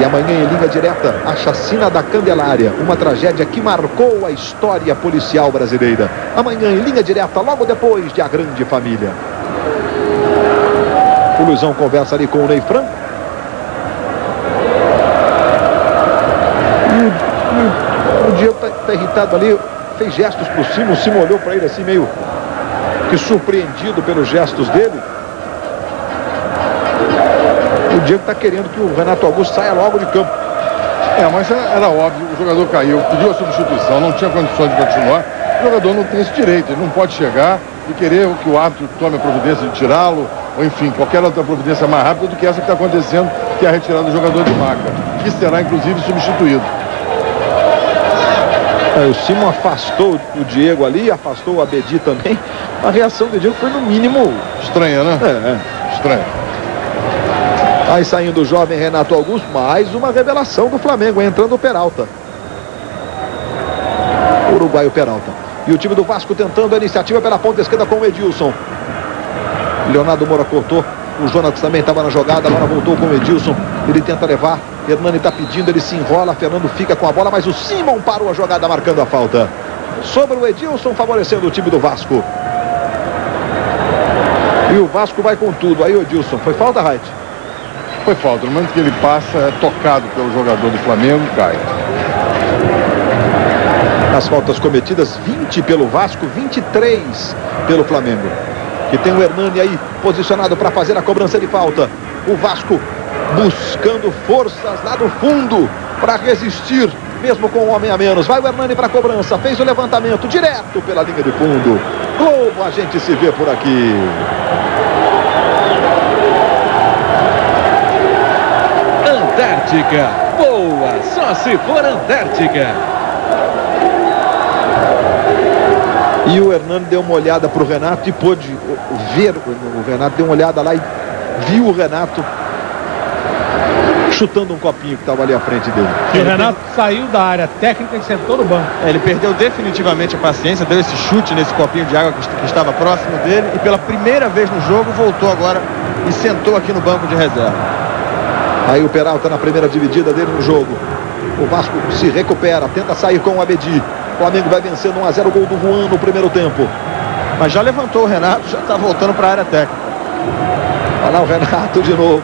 E amanhã em linha direta, a chacina da Candelária. Uma tragédia que marcou a história policial brasileira. Amanhã em linha direta, logo depois de A Grande Família. O Luizão conversa ali com o Ney Franco. E o Diego tá irritado ali. Fez gestos pro Simon. O Simon olhou para ele assim meio que surpreendido pelos gestos dele. O Diego está querendo que o Renato Augusto saia logo de campo. Mas era óbvio, o jogador caiu, pediu a substituição, não tinha condições de continuar. O jogador não tem esse direito, ele não pode chegar e querer que o árbitro tome a providência de tirá-lo, ou enfim, qualquer outra providência mais rápida do que essa que está acontecendo, que é a retirada do jogador de marca, que será inclusive substituído. O Simon afastou o Diego ali, afastou o Abedi também. A reação do Diego foi no mínimo estranha, né? Estranha. Aí saindo o jovem Renato Augusto, mais uma revelação do Flamengo, entrando o Peralta. O uruguaio Peralta. E o time do Vasco tentando a iniciativa pela ponta esquerda com o Edilson. Leonardo Moura cortou. O Jonatas também estava na jogada, agora voltou com o Edilson. Ele tenta levar. Hernani está pedindo, ele se enrola. Fernando fica com a bola, mas o Simon parou a jogada marcando a falta. Sobre o Edilson, favorecendo o time do Vasco. E o Vasco vai com tudo. Aí o Edilson, foi falta, Reit? Foi falta. No momento que ele passa, é tocado pelo jogador do Flamengo e cai. As faltas cometidas, 20 pelo Vasco, 23 pelo Flamengo. Que tem o Hernani aí posicionado para fazer a cobrança de falta. O Vasco buscando forças lá do fundo para resistir, mesmo com um homem a menos. Vai o Hernani para a cobrança, fez o levantamento direto pela linha de fundo. Globo, a gente se vê por aqui. Antártica. Boa, só se for Antártica. E o Hernani deu uma olhada para o Renato e pôde ver. O Renato deu uma olhada lá e viu o Renato chutando um copinho que estava ali à frente dele. E o Renato saiu da área técnica e sentou no banco. Ele perdeu definitivamente a paciência, deu esse chute nesse copinho de água que estava próximo dele e pela primeira vez no jogo voltou agora e sentou aqui no banco de reserva. Aí o Peralta na primeira dividida dele no jogo. O Vasco se recupera, tenta sair com o Abedi. O Flamengo vai vencendo 1 a 0, gol do Juan no primeiro tempo. Mas já levantou o Renato, já está voltando para a área técnica. Olha lá o Renato de novo.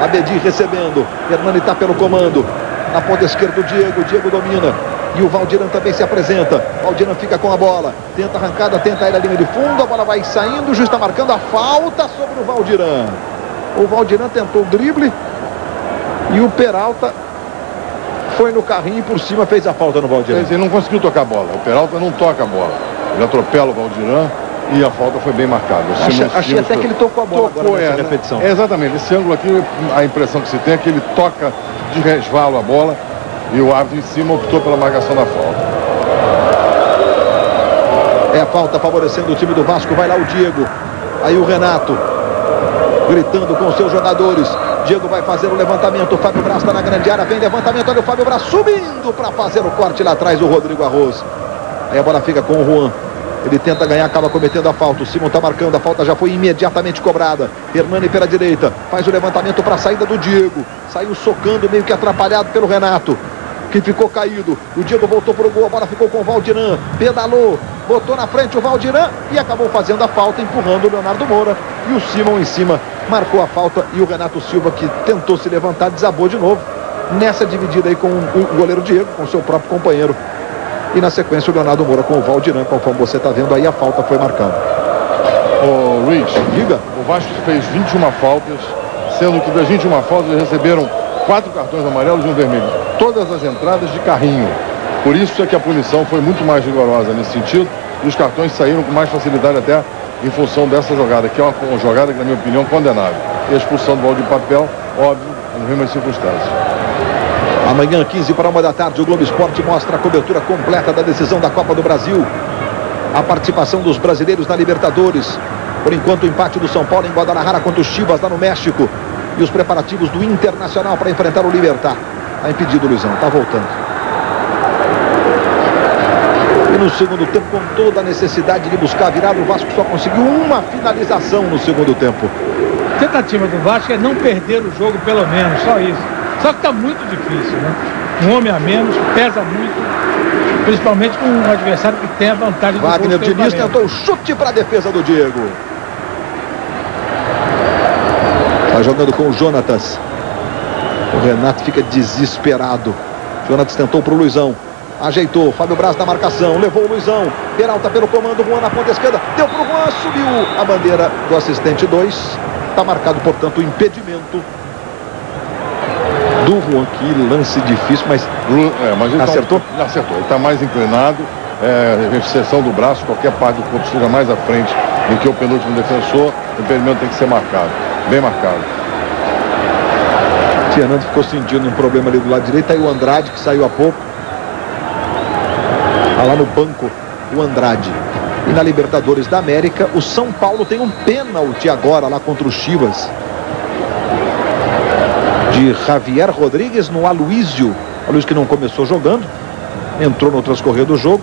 Abedi recebendo. Hernani está pelo comando. Na ponta esquerda o Diego. Diego domina. E o Valdiran também se apresenta. Valdiran fica com a bola. Tenta a arrancada, tenta ir à linha de fundo. A bola vai saindo. O juiz está marcando a falta sobre o Valdiran. O Valdiran tentou o drible. E o Peralta foi no carrinho e por cima fez a falta no Valdiran. Ele não conseguiu tocar a bola. O Peralta não toca a bola. Ele atropela o Valdiran. E a falta foi bem marcada. Achei até que ele tocou a bola agora nessa repetição. Exatamente. Esse ângulo aqui, a impressão que se tem é que ele toca de resvalo a bola e o árbitro em cima optou pela marcação da falta. É a falta favorecendo o time do Vasco. Vai lá o Diego. Aí o Renato gritando com seus jogadores. Diego vai fazer o levantamento. O Fábio Braz está na grande área. Vem levantamento. Olha o Fábio Braz subindo para fazer o corte lá atrás do Rodrigo Arroz. Aí a bola fica com o Juan. Ele tenta ganhar, acaba cometendo a falta. O Simon está marcando, a falta já foi imediatamente cobrada. Hernani pela direita, faz o levantamento para a saída do Diego. Saiu socando, meio que atrapalhado pelo Renato, que ficou caído. O Diego voltou para o gol, a bola ficou com o Valdiran. Pedalou, botou na frente o Valdiran e acabou fazendo a falta, empurrando o Leonardo Moura. E o Simon em cima marcou a falta. E o Renato Silva, que tentou se levantar, desabou de novo. Nessa dividida aí com o goleiro Diego, com o seu próprio companheiro. E na sequência o Leonardo Moura com o Valdiran, conforme você está vendo aí, a falta foi marcada. Ô Luiz, diga, o Vasco fez 21 faltas, sendo que das 21 faltas eles receberam 4 cartões amarelos e um vermelho. Todas as entradas de carrinho. Por isso é que a punição foi muito mais rigorosa nesse sentido e os cartões saíram com mais facilidade até em função dessa jogada, que é uma jogada que, na minha opinião, condenável. E a expulsão do Valdir Papel, óbvio, nas mesmas circunstâncias. Amanhã, 15 para 1 da tarde, o Globo Esporte mostra a cobertura completa da decisão da Copa do Brasil. A participação dos brasileiros na Libertadores. Por enquanto, o empate do São Paulo em Guadalajara contra os Chivas lá no México. E os preparativos do Internacional para enfrentar o Libertad. Está impedido, Luizão. Está voltando. E no segundo tempo, com toda a necessidade de buscar a virada, o Vasco só conseguiu uma finalização no segundo tempo. A tentativa do Vasco é não perder o jogo, pelo menos. Só isso. Só que está muito difícil, né? Um homem a menos, pesa muito, principalmente com um adversário que tem a vantagem do gol. Wagner Diniz tentou o chute para a defesa do Diego. Está jogando com o Jonatas. O Renato fica desesperado. Jonatas tentou para o Luizão. Ajeitou, Fábio Braz na marcação, levou o Luizão. Peralta pelo comando, Juan na ponta esquerda. Deu para o Juan, subiu a bandeira do assistente 2. Está marcado, portanto, o impedimento do Juan. Que lance difícil, mas ele acertou? Acertou, ele está mais inclinado, exceção do braço, qualquer parte do corpo esteja mais à frente do que o penúltimo defensor, o impedimento tem que ser marcado, bem marcado. Fernando ficou sentindo um problema ali do lado direito, aí o Andrade, que saiu há pouco. Está lá no banco o Andrade. E na Libertadores da América, o São Paulo tem um pênalti agora lá contra o Chivas. De Javier Rodrigues no Aloísio. Aloísio que não começou jogando, entrou no transcorrer do jogo.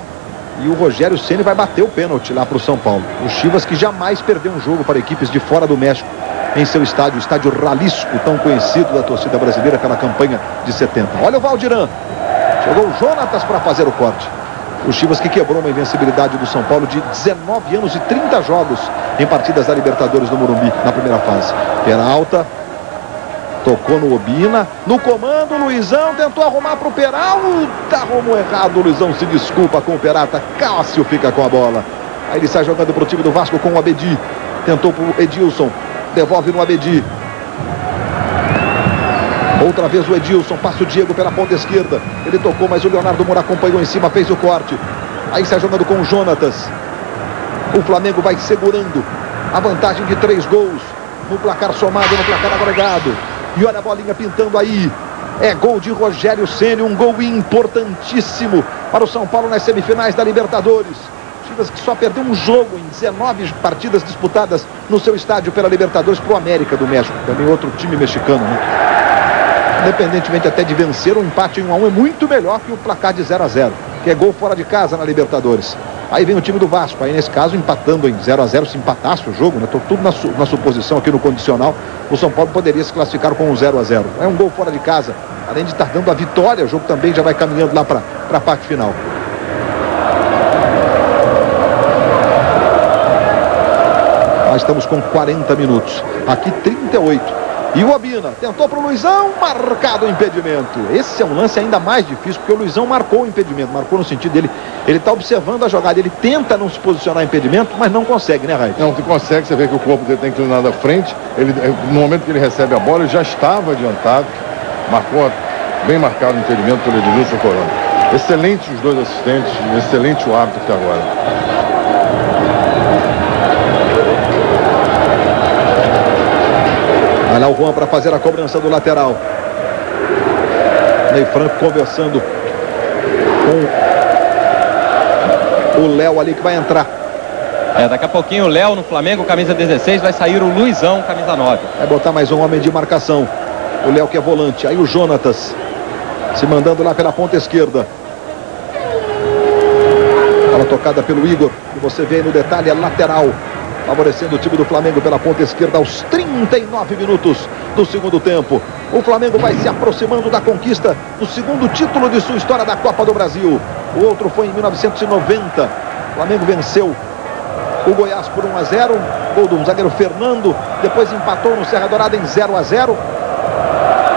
E o Rogério Ceni vai bater o pênalti lá para o São Paulo. O Chivas, que jamais perdeu um jogo para equipes de fora do México em seu estádio, o estádio Jalisco, tão conhecido da torcida brasileira pela campanha de 70. Olha o Valdiran. Chegou o Jonatas para fazer o corte. O Chivas que quebrou uma invencibilidade do São Paulo de 19 anos e 30 jogos em partidas da Libertadores no Morumbi na primeira fase. Peralta tocou no Obina, no comando, Luizão tentou arrumar para o Peralta, arrumou errado, o Luizão se desculpa com o Peralta, Cássio fica com a bola. Aí ele sai jogando para o time do Vasco com o Abedi, tentou para o Edilson, devolve no Abedi. Outra vez o Edilson, passa o Diego pela ponta esquerda, ele tocou, mas o Leonardo Moura acompanhou em cima, fez o corte. Aí sai jogando com o Jonatas. O Flamengo vai segurando a vantagem de 3 gols no placar somado, no placar agregado. E olha a bolinha pintando aí. É gol de Rogério Ceni, um gol importantíssimo para o São Paulo nas semifinais da Libertadores. Chivas que só perdeu um jogo em 19 partidas disputadas no seu estádio pela Libertadores para o América do México, também outro time mexicano, né? Independentemente até de vencer, o empate em 1 a 1 é muito melhor que o placar de 0 a 0, que é gol fora de casa na Libertadores. Aí vem o time do Vasco, aí nesse caso empatando em 0 a 0, se empatasse o jogo, né? Tô tudo na suposição aqui no condicional, o São Paulo poderia se classificar com um 0 a 0. É um gol fora de casa, além de estar dando a vitória, o jogo também já vai caminhando lá para a parte final. Nós estamos com 40 minutos, aqui 38. E o Obina tentou para o Luizão, marcado o impedimento. Esse é um lance ainda mais difícil, porque o Luizão marcou o impedimento. Marcou no sentido dele, ele está observando a jogada, ele tenta não se posicionar em impedimento, mas não consegue, né, Raíssa? Não, consegue, você vê que o corpo dele está inclinado à frente. Ele, no momento que ele recebe a bola, ele já estava adiantado. Marcou, bem marcado o impedimento pelo Edilson Corona. Excelente os dois assistentes, excelente o árbitro até agora. Vai lá o Juan para fazer a cobrança do lateral. Ney Franco conversando com o Léo ali que vai entrar. Daqui a pouquinho o Léo no Flamengo, camisa 16, vai sair o Luizão, camisa 9. Vai botar mais um homem de marcação. O Léo que é volante. Aí o Jonatas se mandando lá pela ponta esquerda. Bola tocada pelo Igor. E você vê aí no detalhe, é lateral. Favorecendo o time do Flamengo pela ponta esquerda aos 39 minutos do segundo tempo. O Flamengo vai se aproximando da conquista do segundo título de sua história da Copa do Brasil. O outro foi em 1990. O Flamengo venceu o Goiás por 1 a 0. Gol do zagueiro Fernando. Depois empatou no Serra Dourada em 0 a 0.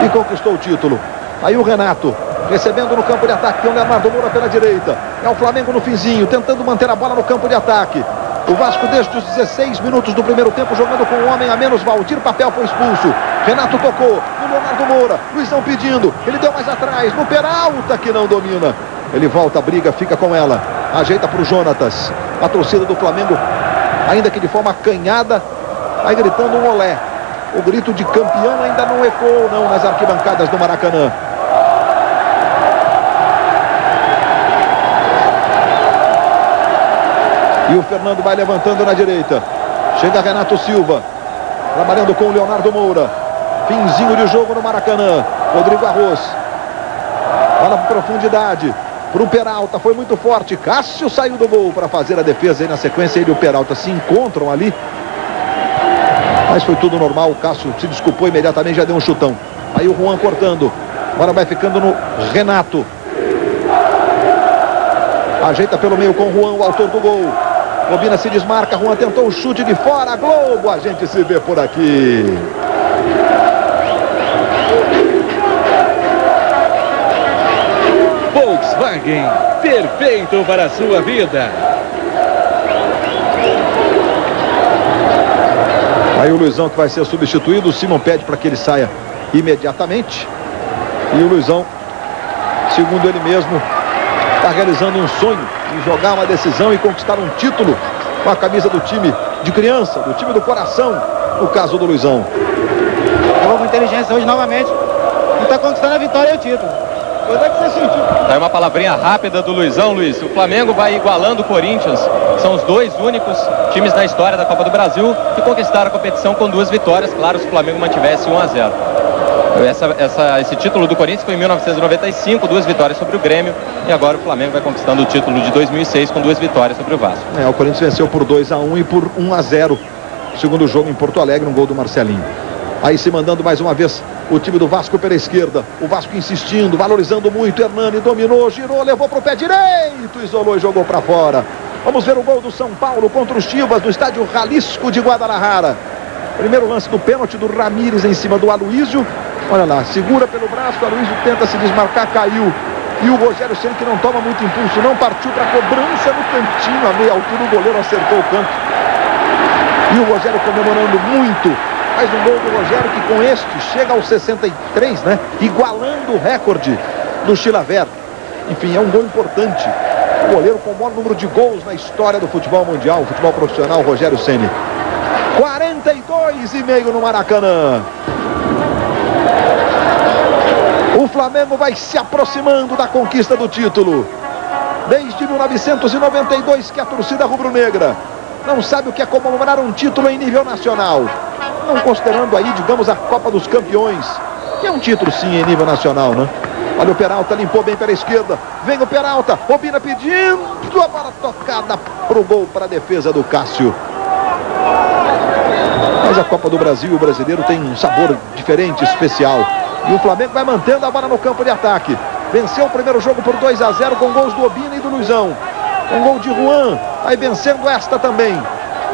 E conquistou o título. Aí o Renato recebendo no campo de ataque. Tem o Leonardo Moura pela direita. É o Flamengo no finzinho, tentando manter a bola no campo de ataque. O Vasco desde os 16 minutos do primeiro tempo jogando com um homem a menos. Valdir Papel foi expulso. Renato tocou no Leonardo Moura. Luizão pedindo. Ele deu mais atrás. No Peralta que não domina. Ele volta, briga, fica com ela. Ajeita para o Jonatas. A torcida do Flamengo, ainda que de forma acanhada, vai gritando um olé. O grito de campeão ainda não ecoou não nas arquibancadas do Maracanã. E o Fernando vai levantando na direita. Chega Renato Silva. Trabalhando com o Leonardo Moura. Finzinho de jogo no Maracanã. Rodrigo Arroz. Bola para profundidade. Para o Peralta. Foi muito forte. Cássio saiu do gol para fazer a defesa. Aí na sequência ele e o Peralta se encontram ali. Mas foi tudo normal. O Cássio se desculpou imediatamente. Já deu um chutão. Aí o Juan cortando. Agora vai ficando no Renato. Ajeita pelo meio com o Juan, o autor do gol. Obina se desmarca, Juan tentou o chute de fora, Globo, a gente se vê por aqui. Volkswagen, perfeito para a sua vida. Aí o Luizão que vai ser substituído, o Simon pede para que ele saia imediatamente. E o Luizão, segundo ele mesmo, está realizando um sonho de jogar uma decisão e conquistar um título com a camisa do time de criança, do time do coração, no caso do Luizão. Jogou com inteligência hoje novamente e está conquistando a vitória e o título. Coisa que você sentiu. Tá aí uma palavrinha rápida do Luizão, Luiz. O Flamengo vai igualando o Corinthians. São os dois únicos times na história da Copa do Brasil que conquistaram a competição com 2 vitórias. Claro, se o Flamengo mantivesse 1 a 0. Esse título do Corinthians foi em 1995, 2 vitórias sobre o Grêmio, e agora o Flamengo vai conquistando o título de 2006 com 2 vitórias sobre o Vasco. O Corinthians venceu por 2 a 1 e por 1 a 0. Segundo jogo em Porto Alegre, um gol do Marcelinho. Aí se mandando mais uma vez o time do Vasco pela esquerda. O Vasco insistindo, valorizando muito. Hernani dominou, girou, levou para o pé direito, isolou e jogou para fora. Vamos ver o gol do São Paulo contra os Chivas do estádio Jalisco de Guadalajara. Primeiro lance do pênalti do Ramírez em cima do Aloísio. Olha lá, segura pelo braço, o Aloísio tenta se desmarcar, caiu. E o Rogério Ceni, que não toma muito impulso, não partiu para a cobrança no cantinho, a meia altura, o goleiro acertou o canto. E o Rogério comemorando muito. Mais um gol do Rogério, que com este chega aos 63, né? Igualando o recorde do Chilaver. Enfim, é um gol importante. O goleiro com o maior número de gols na história do futebol mundial, futebol profissional, Rogério Ceni. 42,5 no Maracanã. O Flamengo Flamengo vai se aproximando da conquista do título. Desde 1992 que a torcida rubro-negra não sabe o que é comemorar um título em nível nacional. Não considerando aí, digamos, a Copa dos Campeões, que é um título sim em nível nacional, né? Olha o Peralta, limpou bem pela esquerda. Vem o Peralta, Obina pedindo a bola tocada pro gol, para a defesa do Cássio. Mas a Copa do Brasil, o brasileiro, tem um sabor diferente, especial. E o Flamengo vai mantendo a bola no campo de ataque. Venceu o primeiro jogo por 2-0 com gols do Obina e do Luizão. Com gol de Juan, vai vencendo esta também.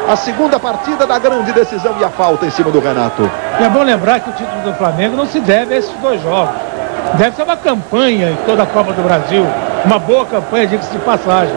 A segunda partida da grande decisão e a falta em cima do Renato. E é bom lembrar que o título do Flamengo não se deve a esses dois jogos. Deve ser uma campanha em toda a Copa do Brasil. Uma boa campanha, diga-se de passagem.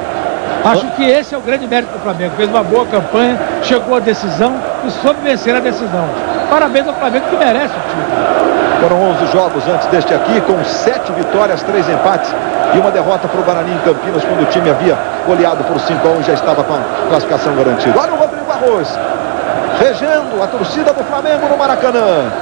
Acho que esse é o grande mérito do Flamengo. Fez uma boa campanha, chegou à decisão e soube vencer a decisão. Parabéns ao Flamengo, que merece o título. Foram 11 jogos antes deste aqui, com 7 vitórias, 3 empates e uma derrota para o Guarani em Campinas, quando o time havia goleado por 5-1 e já estava com a classificação garantida. Olha o Rodrigo Arroz, regendo a torcida do Flamengo no Maracanã.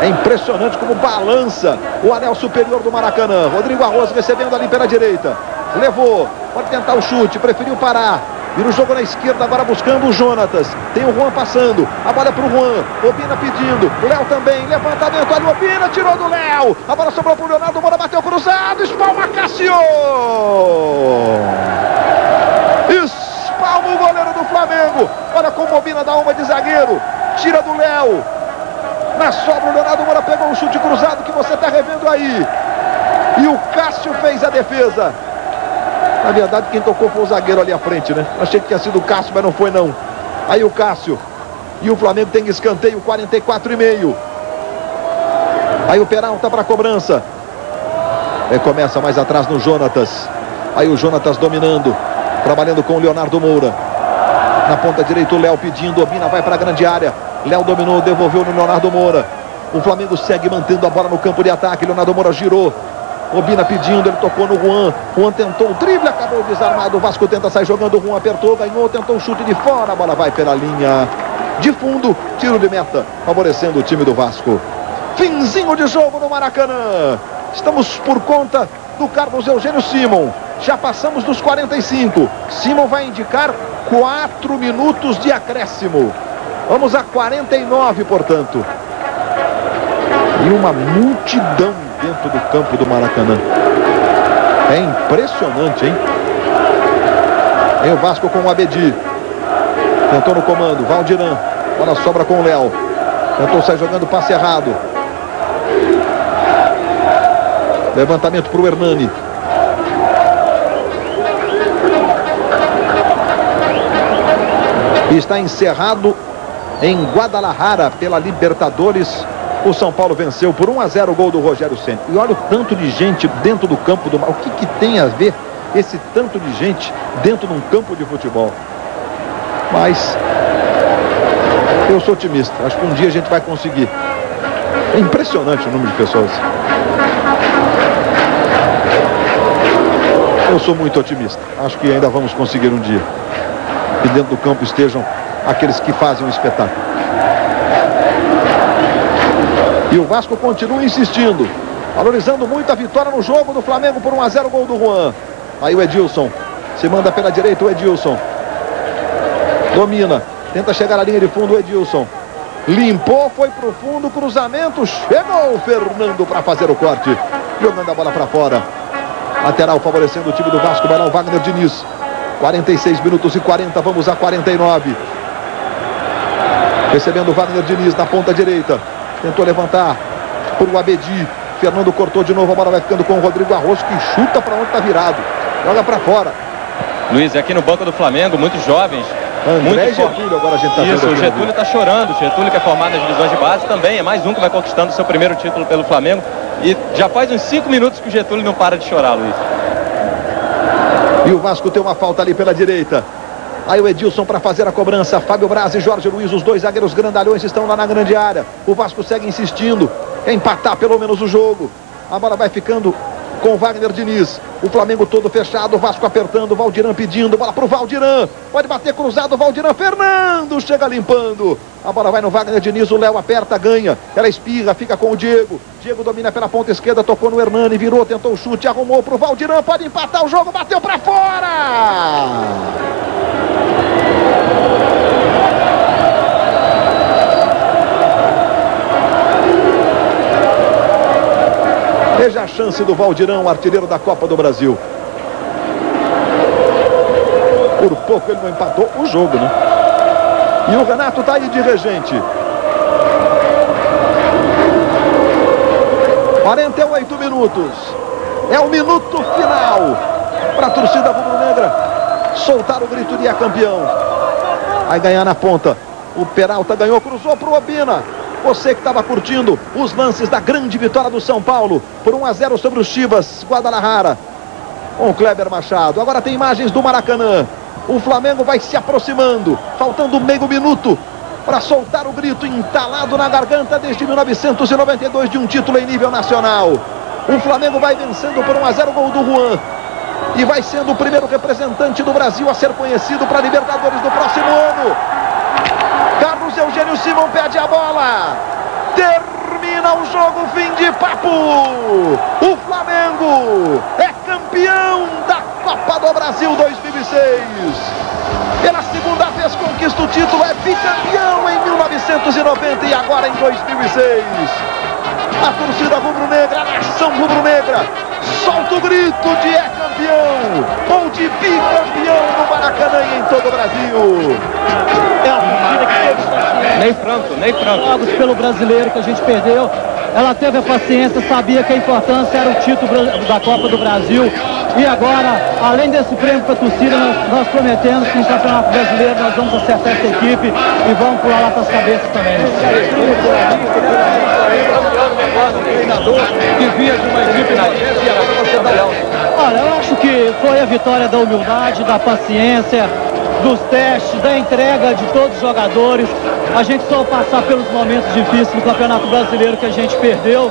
É impressionante como balança o anel superior do Maracanã. Rodrigo Arroz recebendo ali pela direita. Levou, pode tentar o chute, preferiu parar. Vira o jogo na esquerda, agora buscando o Jonatas. Tem o Juan passando, a bola é pro Juan. Obina pedindo, o Léo também. Levantamento ali, Obina tirou do Léo. A bola sobrou pro Leonardo Moura, bateu cruzado. Espalma Cássio. Espalma o goleiro do Flamengo. Olha como Obina dá uma de zagueiro. Tira do Léo. Na sobra o Leonardo Moura pegou um chute cruzado que você está revendo aí. E o Cássio fez a defesa. Na verdade, quem tocou foi o zagueiro ali à frente, né? Achei que tinha sido o Cássio, mas não foi, não. Aí o Cássio. E o Flamengo tem escanteio, 44,5. Aí o Peralta para a cobrança. Aí começa mais atrás no Jonatas. Aí o Jonatas dominando. Trabalhando com o Leonardo Moura. Na ponta direita o Léo pedindo. Obina vai para a grande área. Léo dominou, devolveu no Leonardo Moura. O Flamengo segue mantendo a bola no campo de ataque. Leonardo Moura girou. Obina pedindo, ele tocou no Juan. Juan tentou o drible, acabou desarmado. O Vasco tenta sair jogando, o Juan apertou, ganhou, tentou o chute de fora. A bola vai pela linha de fundo. Tiro de meta, favorecendo o time do Vasco. Finzinho de jogo no Maracanã. Estamos por conta do Carlos Eugênio Simon. Já passamos dos 45. Simon vai indicar 4 minutos de acréscimo. Vamos a 49, portanto. E uma multidão dentro do campo do Maracanã. É impressionante, hein? Tem o Vasco com o Abedi. Tentou no comando, Valdiran. Bola sobra com o Léo. Tentou sair jogando, passe errado. Levantamento para o Hernani. E está encerrado em Guadalajara pela Libertadores. O São Paulo venceu por 1-0 o gol do Rogério Ceni. E olha o tanto de gente dentro do campo do... O que tem a ver esse tanto de gente dentro de um campo de futebol? Mas eu sou otimista. Acho que um dia a gente vai conseguir. É impressionante o número de pessoas. Eu sou muito otimista. Acho que ainda vamos conseguir um dia. Que dentro do campo estejam aqueles que fazem o espetáculo. E o Vasco continua insistindo, valorizando muito a vitória no jogo do Flamengo por 1-0 gol do Juan. Aí o Edilson, se manda pela direita o Edilson. Domina, tenta chegar à linha de fundo o Edilson. Limpou, foi pro fundo, cruzamento, chegou o Fernando para fazer o corte. Jogando a bola para fora. Lateral favorecendo o time do Vasco, vai lá o Wagner Diniz. 46 minutos e 40, vamos a 49. Recebendo o Wagner Diniz na ponta direita. Tentou levantar por o Abedi. Fernando cortou de novo, a bola vai ficando com o Rodrigo Arroz, que chuta para onde está virado. Joga para fora. Luiz, aqui no banco do Flamengo, muitos jovens. André e Getúlio, agora a gente está vendo. Isso, o Getúlio está chorando. O Getúlio, que é formado nas divisões de base, também é mais um que vai conquistando o seu primeiro título pelo Flamengo. E já faz uns 5 minutos que o Getúlio não para de chorar, Luiz. E o Vasco tem uma falta ali pela direita. Aí o Edilson para fazer a cobrança. Fábio Braz e Jorge Luiz, os dois zagueiros grandalhões, estão lá na grande área. O Vasco segue insistindo. Quer empatar pelo menos o jogo. A bola vai ficando com Wagner Diniz. O Flamengo todo fechado, o Vasco apertando, o Valdirã pedindo, bola pro Valdirã. Pode bater cruzado, o Valdirã, Fernando chega limpando. A bola vai no Wagner Diniz, o Léo aperta, ganha. Ela espirra, fica com o Diego. Diego domina pela ponta esquerda, tocou no Hernani, virou, tentou o chute, arrumou pro Valdirã, pode empatar o jogo, bateu pra fora! Veja a chance do Valdirão, artilheiro da Copa do Brasil. Por pouco ele não empatou o jogo, né? E o Renato tá aí de regente. 48 minutos. É o minuto final para a torcida rubro-negra soltar o grito de é campeão. Vai ganhar na ponta. O Peralta ganhou, cruzou pro Obina. Você que estava curtindo os lances da grande vitória do São Paulo por 1-0 sobre os Chivas Guadalajara com o Kleber Machado. Agora tem imagens do Maracanã. O Flamengo vai se aproximando, faltando meio minuto para soltar o grito entalado na garganta desde 1992 de um título em nível nacional. O Flamengo vai vencendo por 1-0, gol do Juan, e vai sendo o primeiro representante do Brasil a ser conhecido para a Libertadores do próximo ano. Carlos Eugênio Simão pede a bola. Termina o jogo, fim de papo. O Flamengo é campeão da Copa do Brasil 2006. Pela segunda vez conquista o título, é bicampeão em 1990 e agora em 2006. A torcida rubro-negra, a nação rubro-negra, solta o grito de é campeão ou de bicampeão no Maracanã e em todo o Brasil. É a partida que teve Ney Franco. jogos pelo brasileiro que a gente perdeu. Ela teve a paciência, sabia que a importância era o título da Copa do Brasil. E agora, além desse prêmio para a torcida, nós prometemos que no Campeonato Brasileiro nós vamos acertar essa equipe e vamos pular lá para as cabeças também. Que vinha de uma equipe na gente e era você da Olha, eu acho que foi a vitória da humildade, da paciência, dos testes, da entrega de todos os jogadores. A gente só passar pelos momentos difíceis do Campeonato Brasileiro que a gente perdeu.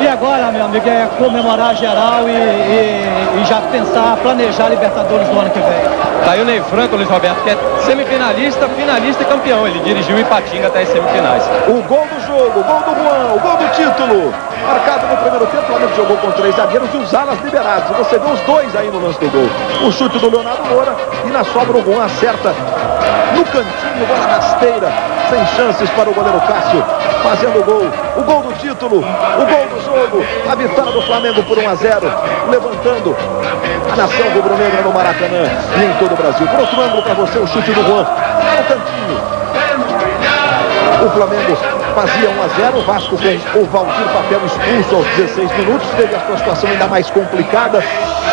E agora, meu amigo, é comemorar geral e já pensar, planejar a Libertadores do ano que vem. Tá aí o Ney Franco, Luiz Roberto, que é semifinalista, finalista e campeão. Ele dirigiu o Ipatinga até as semifinais. O gol do jogo, o gol do Juan, o gol do título. Marcado no primeiro tempo, o Flamengo jogou com 3 zagueiros e os alas liberados. E você vê os dois aí no lance do gol. O chute do Leonardo Moura e na sobra o Juan acerta no cantinho, bola rasteira, sem chances para o goleiro Cássio, fazendo o gol. O gol do título, o gol do jogo, a vitória do Flamengo por 1-0, levantando a nação rubro-negra no Maracanã e em todo o Brasil. Por outro ângulo para você, o chute do Juan, no cantinho. O Flamengo fazia 1-0, o Vasco com o Valdir Papel expulso aos 16 minutos, teve a sua situação ainda mais complicada,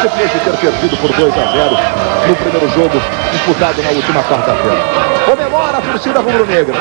depois de ter perdido por 2-0 no primeiro jogo disputado na última quarta-feira. Comemora a torcida rubro-negra.